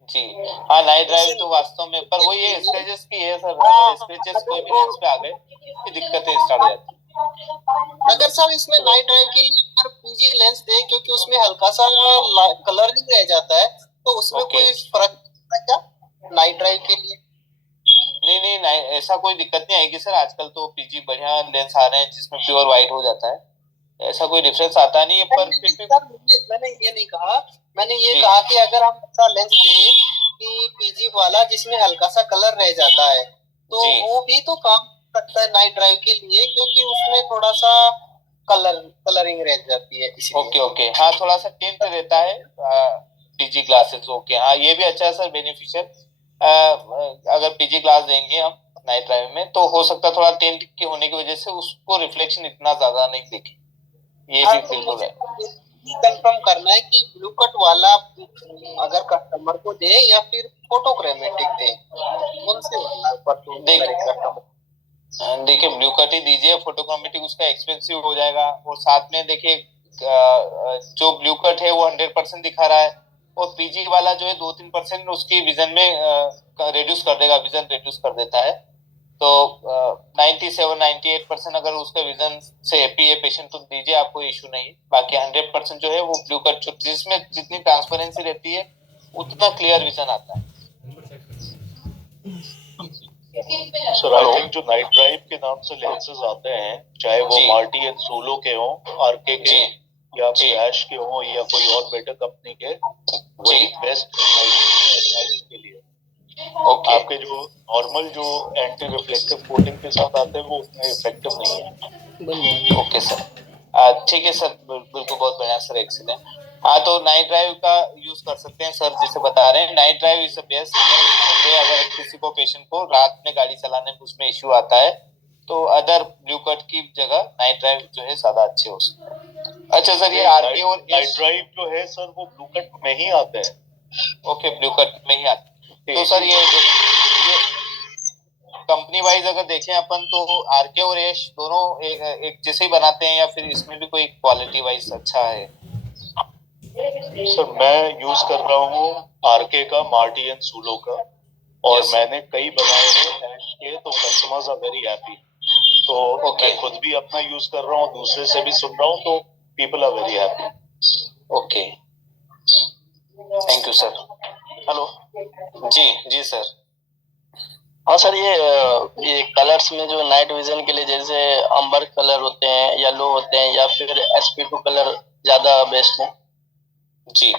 जी। हाँ नाइट ड्राइव तो वास्तव में, पर वो ये स्क्रेचेस की है सर, अगर स्क्रेचेस कोई भी लेंस पे आ गए तो दिक्कतें स्टार्ट हो जाती है। अगर सर इसमें नाइट ड्राइव के लिए अगर पीजी लेंस दे, क्योंकि उसमें हल्का सा कलरिंग रह जाता है, तो उसमें कोई फर्क है क्या नाइट ड्राइव के लिए? नहीं ऐसा कोई दिक्कत नहीं आएगी सर। आजकल तो पीजी बढ़िया लेंस आ रहे हैं जिसमें प्योर व्हाइट हो जाता है, ऐसा कोई डिफरेंस आता नहीं है। पर फिर भी मैंने ये नहीं कहा, मैंने ये कहा कि अगर हम ऐसा लेंस दें कि पीजी वाला जिसमें हल्का सा कलर रह जाता है, तो वो भी तो काम करता है नाइट ड्राइव के लिए, क्योंकि उसमें थोड़ा सा कलरिंग रह जाती है। ओके हाँ थोड़ा सा टिंट रहता है पीजी ग्लासेस। ओके हाँ ये भी अच्छा है सर बेनिफिशियल। अगर पीजी ग्लास देंगे हम नाइट ड्राइव में तो हो सकता है थोड़ा टिंट के होने की वजह से उसको रिफ्लेक्शन इतना ज्यादा नहीं दिखे, ये भी बिल्कुल है। कंफर्म करना है कि ब्लू कट वाला अगर कस्टमर को दे या फिर फोटोक्रोमेटिक दे, कौन से वाला पर देखिए ब्लू कट ही दीजिए, फोटोक्रोमेटिक उसका एक्सपेंसिव हो जाएगा। और साथ में देखिए जो ब्लू कट है वो 100% दिखा रहा है, और पीजी वाला जो है 2-3% उसकी विजन में रिड्यूस कर देगा, विजन रिड्यूस कर देता है। तो 97-98% अगर उसका विजन से हैप्पी है पेशेंट तो दीजिए, आपको इशू नहीं। बाकी 100% जो है वो ब्लू कट, जिसमें जितनी ट्रांसपेरेंसी रहती है उतना क्लियर विजन आता है। सर आई थिंक जो नाइट ड्राइव के नाम से लेंसेज आते हैं, चाहे वो मार्टी एंड सूलो के हों, आरके के या फिर ऐश के हों या कोई और बेटर कंपनी के, वही बेस्ट के लिए। आपके जो नॉर्मल जो एंटी रिफ्लेक्टिव कोटिंग के साथ आते हैं वो उतने इफेक्टिव नहीं है। ओके सर ठीक है सर, बिल्कुल बहुत बढ़िया सर, एक्सीलेंट। हाँ तो नाइट ड्राइव का यूज कर सकते हैं सर, जैसे बता रहे हैं नाइट ड्राइव इज बेस्ट। अगर किसी को पेशेंट को रात में गाड़ी चलाने में उसमें इश्यू आता है तो अदर ब्लू कट की जगह नाइट ड्राइव जो है ज्यादा अच्छे हो सकते हैं। अच्छा सर ये आरके और नाइट ड्राइव जो है सर वो ब्लू कट में ही आते हैं। ओके ब्लू कट में ही आते हैं। तो सर ये कंपनी वाइज अगर देखें अपन तो आरके और एश दोनों एक जैसे ही बनाते हैं या फिर इसमें भी कोई क्वालिटी वाइज अच्छा है? सर मैं यूज कर रहा हूँ आरके का, मार्टी एंड सूलो का, और मैंने कई बनाए हैं ऐश के, तो कस्टमर्स आर वेरी हैप्पी। तो मैं खुद भी अपना यूज कर रहा हूँ, दूसरे से भी सुन रहा हूँ, तो people are very happy. Okay thank you sir. Hello जी सर। हाँ सर, ये कलर्स में जो नाइट विजन के लिए जैसे अंबर कलर होते हैं, येलो होते हैं, या फिर SP2 कलर ज्यादा बेस्ट है? जी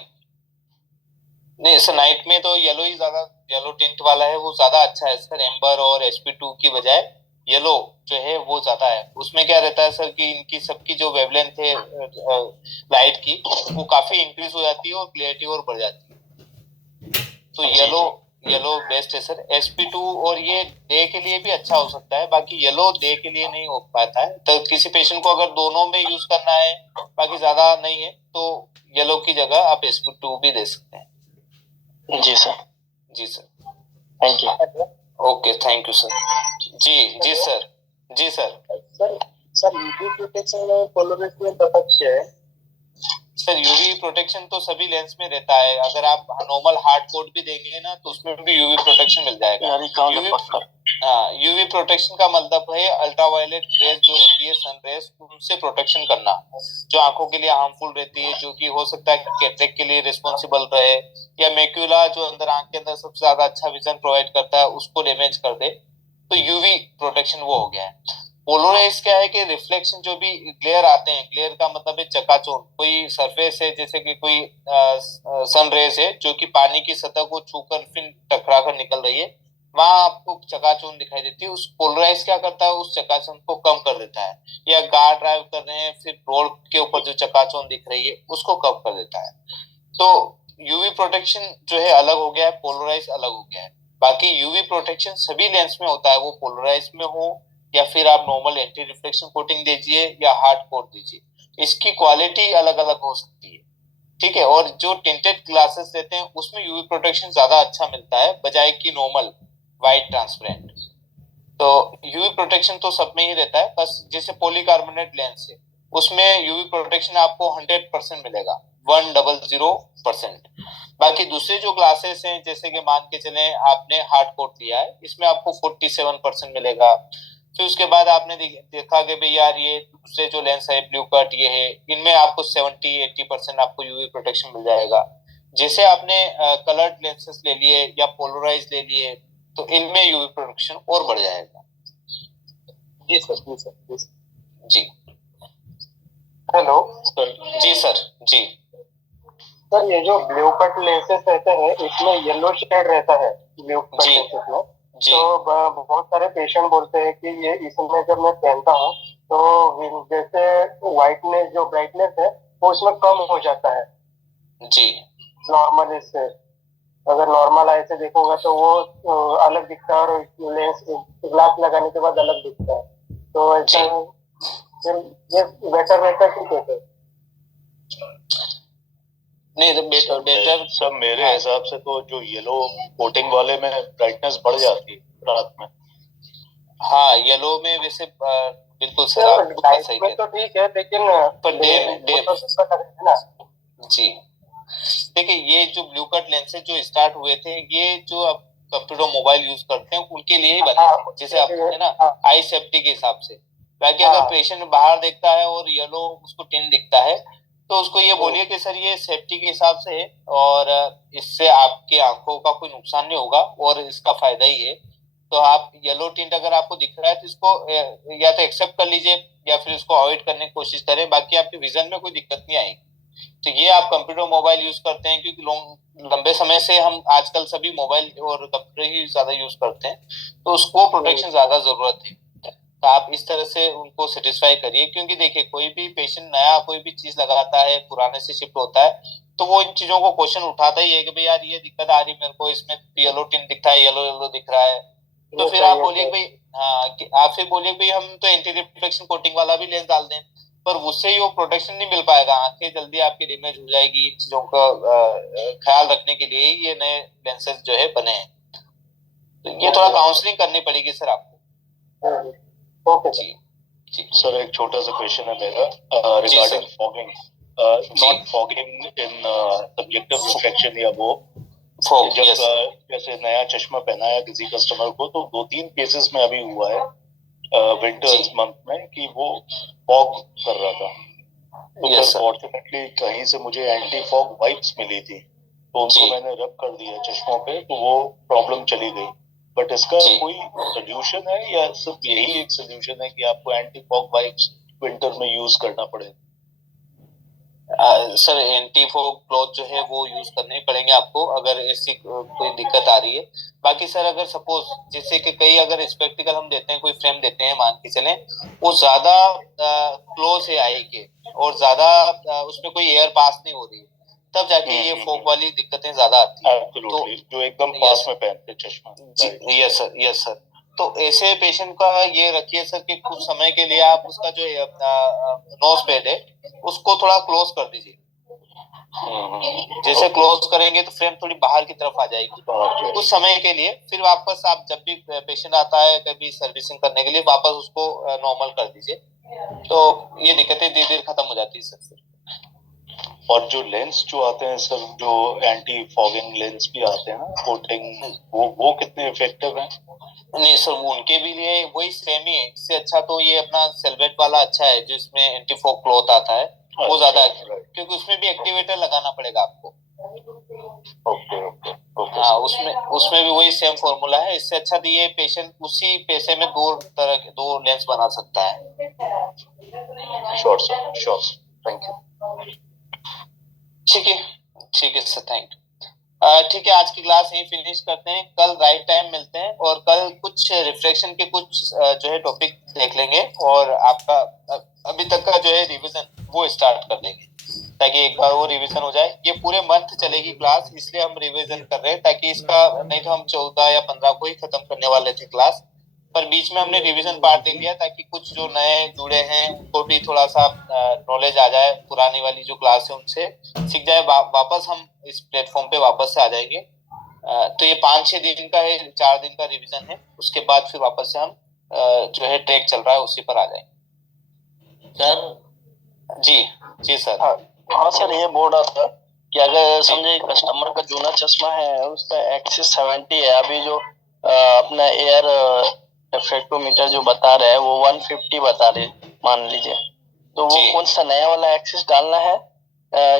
नहीं सर नाइट में तो येलो ही ज्यादा येलो टिंट वाला है वो ज्यादा अच्छा है सर, एम्बर और SP2 की बजाय येलो जो है वो ज्यादा है। उसमें क्या रहता है सर कि इनकी सबकी जो वेवलेंथ है लाइट की वो काफी इंक्रीज हो जाती है और क्लियरिटी और बढ़ जाती है। तो येलो बेस्ट है सर। SP2 और ये डे के लिए भी अच्छा हो सकता है, बाकी येलो डे के लिए नहीं हो पाता है। तो किसी पेशेंट को अगर दोनों में यूज करना है बाकी ज्यादा नहीं है तो येलो की जगह आप SP2 भी दे सकते हैं। जी सर। जी sir, thank you. Okay, thank you sir. जी सर। जी सर। सर यूवी प्रोटेक्शन और पोलराइज में फर्क क्या है? सर यूवी प्रोटेक्शन तो सभी लेंस में रहता है। अगर आप नॉर्मल हार्ड कोट भी देंगे ना तो उसमें भी यूवी प्रोटेक्शन मिल जाएगा। यूवी प्रोटेक्शन का मतलब है अल्ट्रावायलेट रेज जो रहती है, सन रेज, उनसे प्रोटेक्शन करना जो आंखों के लिए हार्मफुल रहती है, जो कि हो सकता है कैटरेक्ट के लिए रिस्पॉन्सिबल रहे, या मैक्यूला जो अंदर आंख के अंदर सबसे ज्यादा अच्छा विजन प्रोवाइड करता है उसको डैमेज कर दे। तो यूवी प्रोटेक्शन वो हो गया है। पोलराइज क्या है कि रिफ्लेक्शन जो भी ग्लेयर आते हैं, ग्लेयर का मतलब है चकाचौंध। कोई सरफेस है जैसे कि कोई सन रेज है जो कि पानी की सतह को छूकर फिर टकरा कर निकल रही है, वहां आपको चकाचौंध दिखाई देती है। उस पोलराइज क्या करता है, उस चकाचौंध को कम कर देता है। या कार ड्राइव कर रहे हैं फिर रोड के ऊपर जो चकाचौंध दिख रही है उसको कम कर देता है। तो यूवी प्रोटेक्शन जो है अलग हो गया है, पोलराइज अलग हो गया है। बाकी यूवी प्रोटेक्शन सभी लेंस में होता है, वो पोलराइज में हो या फिर आप नॉर्मल एंटी रिफ्लेक्शन कोटिंग दीजिए या हार्ड कोट दीजिए, इसकी क्वालिटी अलग अलग हो सकती है। ठीक है। और जो टिंटेड ग्लासेस लेते हैं उसमें यूवी प्रोटेक्शन ज्यादा अच्छा मिलता है बजाय कि नॉर्मल वाइट ट्रांसपेरेंट। तो यूवी प्रोटेक्शन तो सब में ही रहता है, बस जैसे पॉलीकार्बोनेट लेंस है उसमें यूवी प्रोटेक्शन आपको 100% मिलेगा, 100%। बाकी दूसरे जो ग्लासेस हैं जैसे कि मान के चले आपने हार्ड कोट लिया है, इसमें आपको 47% मिलेगा। फिर उसके बाद आपने देखा कि भाई यार ये दूसरे जो लेंस है ब्लू कट ये है, इनमें आपको 70-80% आपको यूवी प्रोटेक्शन मिल जाएगा। जैसे आपने कलर्ड लेंसेस ले लिए या पोलराइज ले लिए तो इनमें यूवी प्रोटेक्शन और बढ़ जाएगा। जी सर, जी सर, जी सर। जी हेलो जी सर। जी सर, ये जो ब्लू कट लेंसेस रहते हैं इसमें येलो शेड रहता है ब्लू कट जी लेंसेस में। जी तो बहुत सारे पेशेंट बोलते हैं कि ये इसमें जब मैं पहनता हूँ तो जैसे व्हाइटनेस जो ब्राइटनेस है वो इसमें कम हो जाता है जी नॉर्मल इससे। अगर नॉर्मल आई से देखोगे तो वो अलग दिखता है और लेंस ग्लास लगाने के बाद अलग दिखता है। तो ऐसा फिर ये बेटर रहता है कि कैसे? नहीं तो बेटर सब मेरे हिसाब से तो जो येलो कोटिंग वाले में ब्राइटनेस बढ़ जाती है रात में। हाँ, येलो में वैसे बिल्कुल सर आप सही में तो ठीक है लेकिन पर डे तो उसका है ना। जी देखिए, ये जो ब्लू कट लेंसेज जो स्टार्ट हुए थे ये जो अब कंप्यूटर मोबाइल यूज करते हैं उनके लिए ही बने थे, जैसे आप है ना आई सेफ्टी के हिसाब से। बाकी अगर पेशेंट बाहर देखता है और येलो उसको टिन दिखता है तो उसको ये बोलिए कि सर ये सेफ्टी के हिसाब से है और इससे आपकी आंखों का कोई नुकसान नहीं होगा और इसका फायदा ही है। तो आप येलो टिंट अगर आपको दिख रहा है तो इसको या तो एक्सेप्ट कर लीजिए या फिर इसको अवॉइड करने की कोशिश करें, बाकी आपके विजन में कोई दिक्कत नहीं आएगी। तो ये आप कंप्यूटर मोबाइल यूज करते हैं क्योंकि लंबे समय से हम आजकल सभी मोबाइल और कंप्यूटर ही ज्यादा यूज करते हैं, तो उसको प्रोटेक्शन ज्यादा जरूरत है। तो आप इस तरह से उनको सेटिस्फाई करिए, क्योंकि देखिए कोई भी पेशेंट नया कोई भी चीज लगाता है, पुराने से शिफ्ट होता है, तो वो इन चीजों को क्वेश्चन उठाता ही है कि भाई यार ये दिक्कत आ रही है मेरे को, इसमें येलो टिन दिखता है, येलो येलो दिख रहा है। तो फिर आप बोलिए भाई हाँ, आप फिर बोलिए भाई हम तो एंटी रिफ्लेक्शन कोटिंग वाला भी लेंस डाल दें, पर उससे ही वो प्रोटेक्शन नहीं मिल पाएगा, आंखें जल्दी आपकी डैमेज हो जाएगी। इन चीजों का ख्याल रखने के लिए ये नए लेंसेज जो है बने हैं। तो ये थोड़ा काउंसलिंग करनी पड़ेगी सर आपको। ओके जी जी सर एक छोटा सा क्वेश्चन है मेरा regarding fogging, not fogging in subjective reflection या वो फॉग। जब यस जैसे नया चश्मा पहनाया किसी कस्टमर को तो 2-3 केसेस में अभी हुआ है विंटर्स मंथ में कि वो फॉग कर रहा था। तो Yes, सर फॉर्चुनेटली कहीं से मुझे एंटी फॉग वाइप्स मिली थी तो उनको जी। मैंने रब कर दिया चश्मों पे तो वो प्रॉब्लम चली गई। बट इसका जी। कोई सोल्यूशन है या सिर्फ यही एक सोल्यूशन है कि आपको एंटी फॉग वाइप्स विंटर में यूज करना पड़े? सर एंटी फोग क्लॉथ जो है वो यूज करने ही पड़ेंगे आपको अगर ऐसी कोई दिक्कत आ रही है। बाकी सर अगर सपोज जैसे कि कई अगर स्पेक्टिकल हम देते हैं, कोई फ्रेम देते हैं, मान के चलें वो ज्यादा क्लोज है आई के और ज्यादा उसमें कोई एयर पास नहीं हो रही है, तब जाके ये फोग वाली दिक्कतें ज्यादा आती है। तो जो एकदम पास में पहनते चश्मा। Yes sir, yes sir. तो ऐसे पेशेंट का ये रखिए सर कि कुछ समय के लिए आप उसका जो नोज पैड है उसको थोड़ा क्लोज कर दीजिए। जैसे क्लोज करेंगे तो फ्रेम थोड़ी बाहर की तरफ आ जाएगी कुछ समय के लिए, फिर वापस आप जब भी पेशेंट आता है कभी सर्विसिंग करने के लिए वापस उसको नॉर्मल कर दीजिए, तो ये दिक्कतें धीरे धीरे खत्म हो जाती है सर। और जो लेंस जो आते हैं सर, जो एंटी फॉगिंग लेंस भी आते हैं ना, कोटिंग, वो कितने इफेक्टिव हैं? नहीं सर, वो उनके भी लिए वही सेम ही है। इससे अच्छा तो ये अपना सेलवेट वाला अच्छा है जो इसमें एंटी फॉग क्लॉथ आता है, वो ज्यादा क्योंकि उसमें भी एक्टिवेटर लगाना पड़ेगा आपको। ओके। हाँ, उसमें भी वही सेम फॉर्मूला है। इससे अच्छा तो ये पेशेंट उसी पैसे में दो लेंस बना सकता है। Sure sir, sure, thank you. ठीक है सर, थैंक यू। ठीक है, आज की क्लास यही फिनिश करते हैं। कल राइट टाइम मिलते हैं और कल कुछ रिफ्लेक्शन के कुछ जो है टॉपिक देख लेंगे और आपका अभी तक का जो है रिवीजन वो स्टार्ट कर देंगे ताकि एक बार वो रिवीजन हो जाए। ये पूरे मंथ चलेगी क्लास, इसलिए हम रिवीजन कर रहे हैं ताकि इसका, नहीं तो हम 14 या 15 को ही खत्म करने वाले थे क्लास, पर बीच में हमने रिवीजन पार्ट दे लिया ताकि कुछ जो नए जुड़े हैं उनको भी थोड़ा सा नॉलेज आ जाए, पुरानी वाली जो क्लास है उनसे सीख जाए। वापस हम इस प्लेटफॉर्म पे वापस से आ जाएंगे। तो ये 5-6 दिन का है, 4 दिन का रिवीजन है, उसके बाद फिर वापस से हम जो है ट्रैक चल रहा है उसी पर आ जाएंगे। सर जी सर। हाँ सर, ये बोल रहा था कि अगर समझे कस्टमर का जूना चश्मा है, उसका एक्सिस 70 है, अभी जो अपना एयर रिफ्रैक्टोमीटर जो बता रहा है वो 150 बता रहे, मान लीजिए, तो वो कौन सा नया वाला एक्सिस डालना है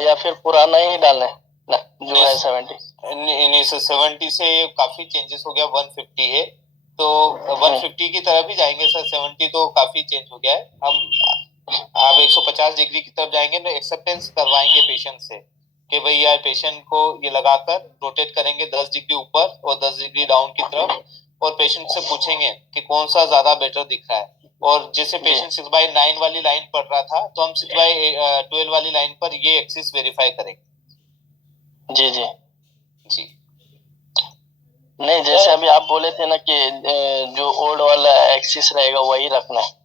या फिर पुराना ही डालना है ना, जो है 70? नहीं सर, 70 से काफी चेंजेस हो गया, 150 है तो 150 की तरफ ही जाएंगे सर। 70 तो काफी चेंज हो गया है। हम आप 150 डिग्री की तरफ जाएंगे तो एक्सेप्टेंस करवाएंगे पेशेंट से कि भाई यार पेशेंट को ये लगाकर रोटेट करेंगे 10 डिग्री ऊपर और 10 डिग्री डाउन की तरफ, और पेशेंट से पूछेंगे कि कौन सा ज्यादा बेटर दिख रहा है। और जैसे पेशेंट 6/9 वाली लाइन पढ़ रहा था तो हम 6/12 वाली लाइन पर ये एक्सिस वेरीफाई करेंगे। जी जी जी। नहीं, जैसे अभी आप बोले थे ना कि जो ओल्ड वाला एक्सिस रहेगा वही रखना है।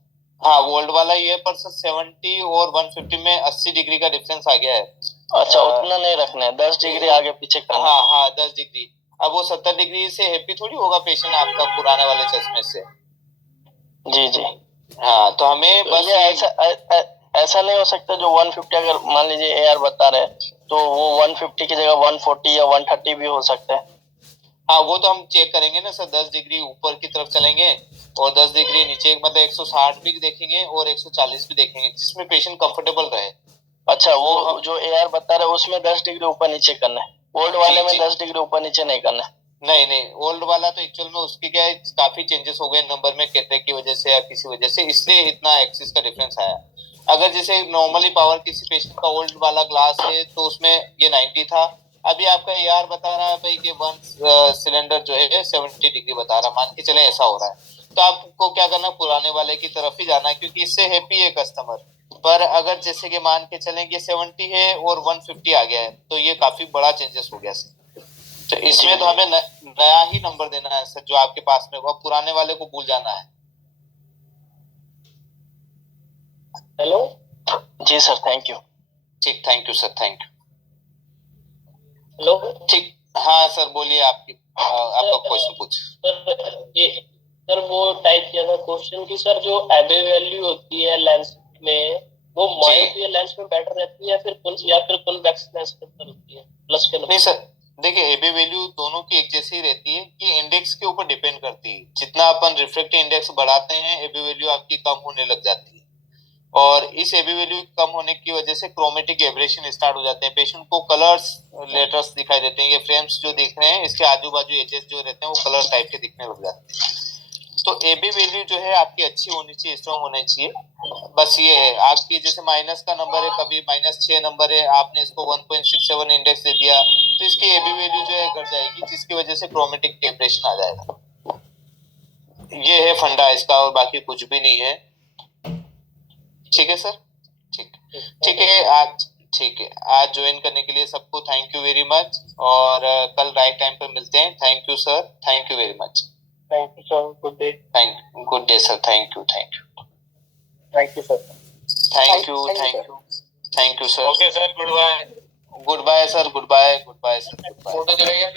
हाँ, ओल्ड वाला ये पर 70 और 150 में 80 डिग्री का डिफरेंस आ गया है। अच्छा, उतना नहीं रखना है, 10 डिग्री आगे पीछे करना। हाँ 10 डिग्री। अब वो 70 डिग्री से हैप्पी थोड़ी होगा पेशेंट आपका पुराने वाले चश्मे से। जी जी। हाँ, तो हमें बस ये ऐसा नहीं हो सकता जो 150 अगर मान लीजिए एआर बता रहे तो वो 150 की जगह 140 या 130 भी हो सकता है। हाँ, वो तो हम चेक करेंगे ना सर। 10 डिग्री ऊपर की तरफ चलेंगे और 10 डिग्री नीचे, मतलब 160 भी देखेंगे और 140 भी देखेंगे जिसमें पेशेंट कंफर्टेबल रहे। अच्छा, वो जो एआर बता रहे उसमें 10 डिग्री ऊपर नीचे करना है, ओल्ड वाले में 10 डिग्री ऊपर नीचे नहीं करना है। नहीं, ओल्ड वाला तो एक्चुअल में उसकी क्या है, काफी चेंजेस हो गए नंबर में, कैटरेक्ट की वजह से या किसी वजह से, इसलिए इतना एक्सिस का डिफरेंस आया। अगर जैसे नॉर्मली पावर किसी पेशेंट का ओल्ड वाला ग्लास है तो उसमें ये 90 था, अभी आपका एआर बता रहा है भाई कि वन सिलेंडर जो है 70 डिग्री बता रहा है, मान के चले ऐसा हो रहा है, तो आपको क्या करना, पुराने वाले की तरफ ही जाना है क्योंकि इससे हैप्पी है कस्टमर। पर अगर जैसे कि मान के चलें कि 70 है और 150 आ गया है तो ये काफी बड़ा चेंजेस हो गया सर। तो इसमें तो हमें नया ही नंबर देना है सर जो आपके पास में, वो पुराने वाले को भूल जाना है। हेलो जी सर, थैंक यू। ठीक, thank you sir, thank you. Hello ठीक, हाँ सर बोलिए, आपका क्वेश्चन पूछ। सर वो टाइप किया था क्वेश्चन की सर, जो एबे वैल्यू होती है लेंस में वो मायोपिया लेंस में बेटर रहती है या फिर कॉन्वेक्स लेंस में बेटर होती है प्लस के? नहीं सर, देखिए एबी वैल्यू दोनों की एक जैसी रहती है, ये इंडेक्स के ऊपर डिपेंड करती है। जितना अपन रिफ्रैक्टिव इंडेक्स बढ़ाते हैं एबी वैल्यू आपकी कम होने लग जाती है, और इस एबी वैल्यू कम होने की वजह से क्रोमेटिक एब्रेशन स्टार्ट हो जाते हैं। पेशेंट को कलर्स लेटर्स दिखाई देते हैं, ये फ्रेम्स जो दिख रहे हैं इसके आजू बाजू एजेस जो रहते हैं वो कलर टाइप के दिखने लग जाते हैं। तो एबी वैल्यू जो है आपकी अच्छी होनी चाहिए, स्ट्रॉन्ग होनी चाहिए। बस ये है आपकी, जैसे माइनस का नंबर है, कभी -6 नंबर है, आपने इसको 1.67 इंडेक्स दे दिया तो इसकी एबी वैल्यू जो है घट जाएगी, जिसकी वजह से क्रोमेटिक डेप्रेशन आ जाएगा। ये है फंडा इसका, और बाकी कुछ भी नहीं है। ठीक है सर, ठीक है आज, ठीक है आज ज्वाइन करने के लिए सबको थैंक यू वेरी मच, और कल राइट टाइम पे मिलते हैं। Thank you sir, thank you very much. Thank you sir, good day. Good day sir, thank you thank you sir, thank you sir. Okay sir, goodbye. Goodbye sir, goodbye sir, goodbye. Photo चलेगा।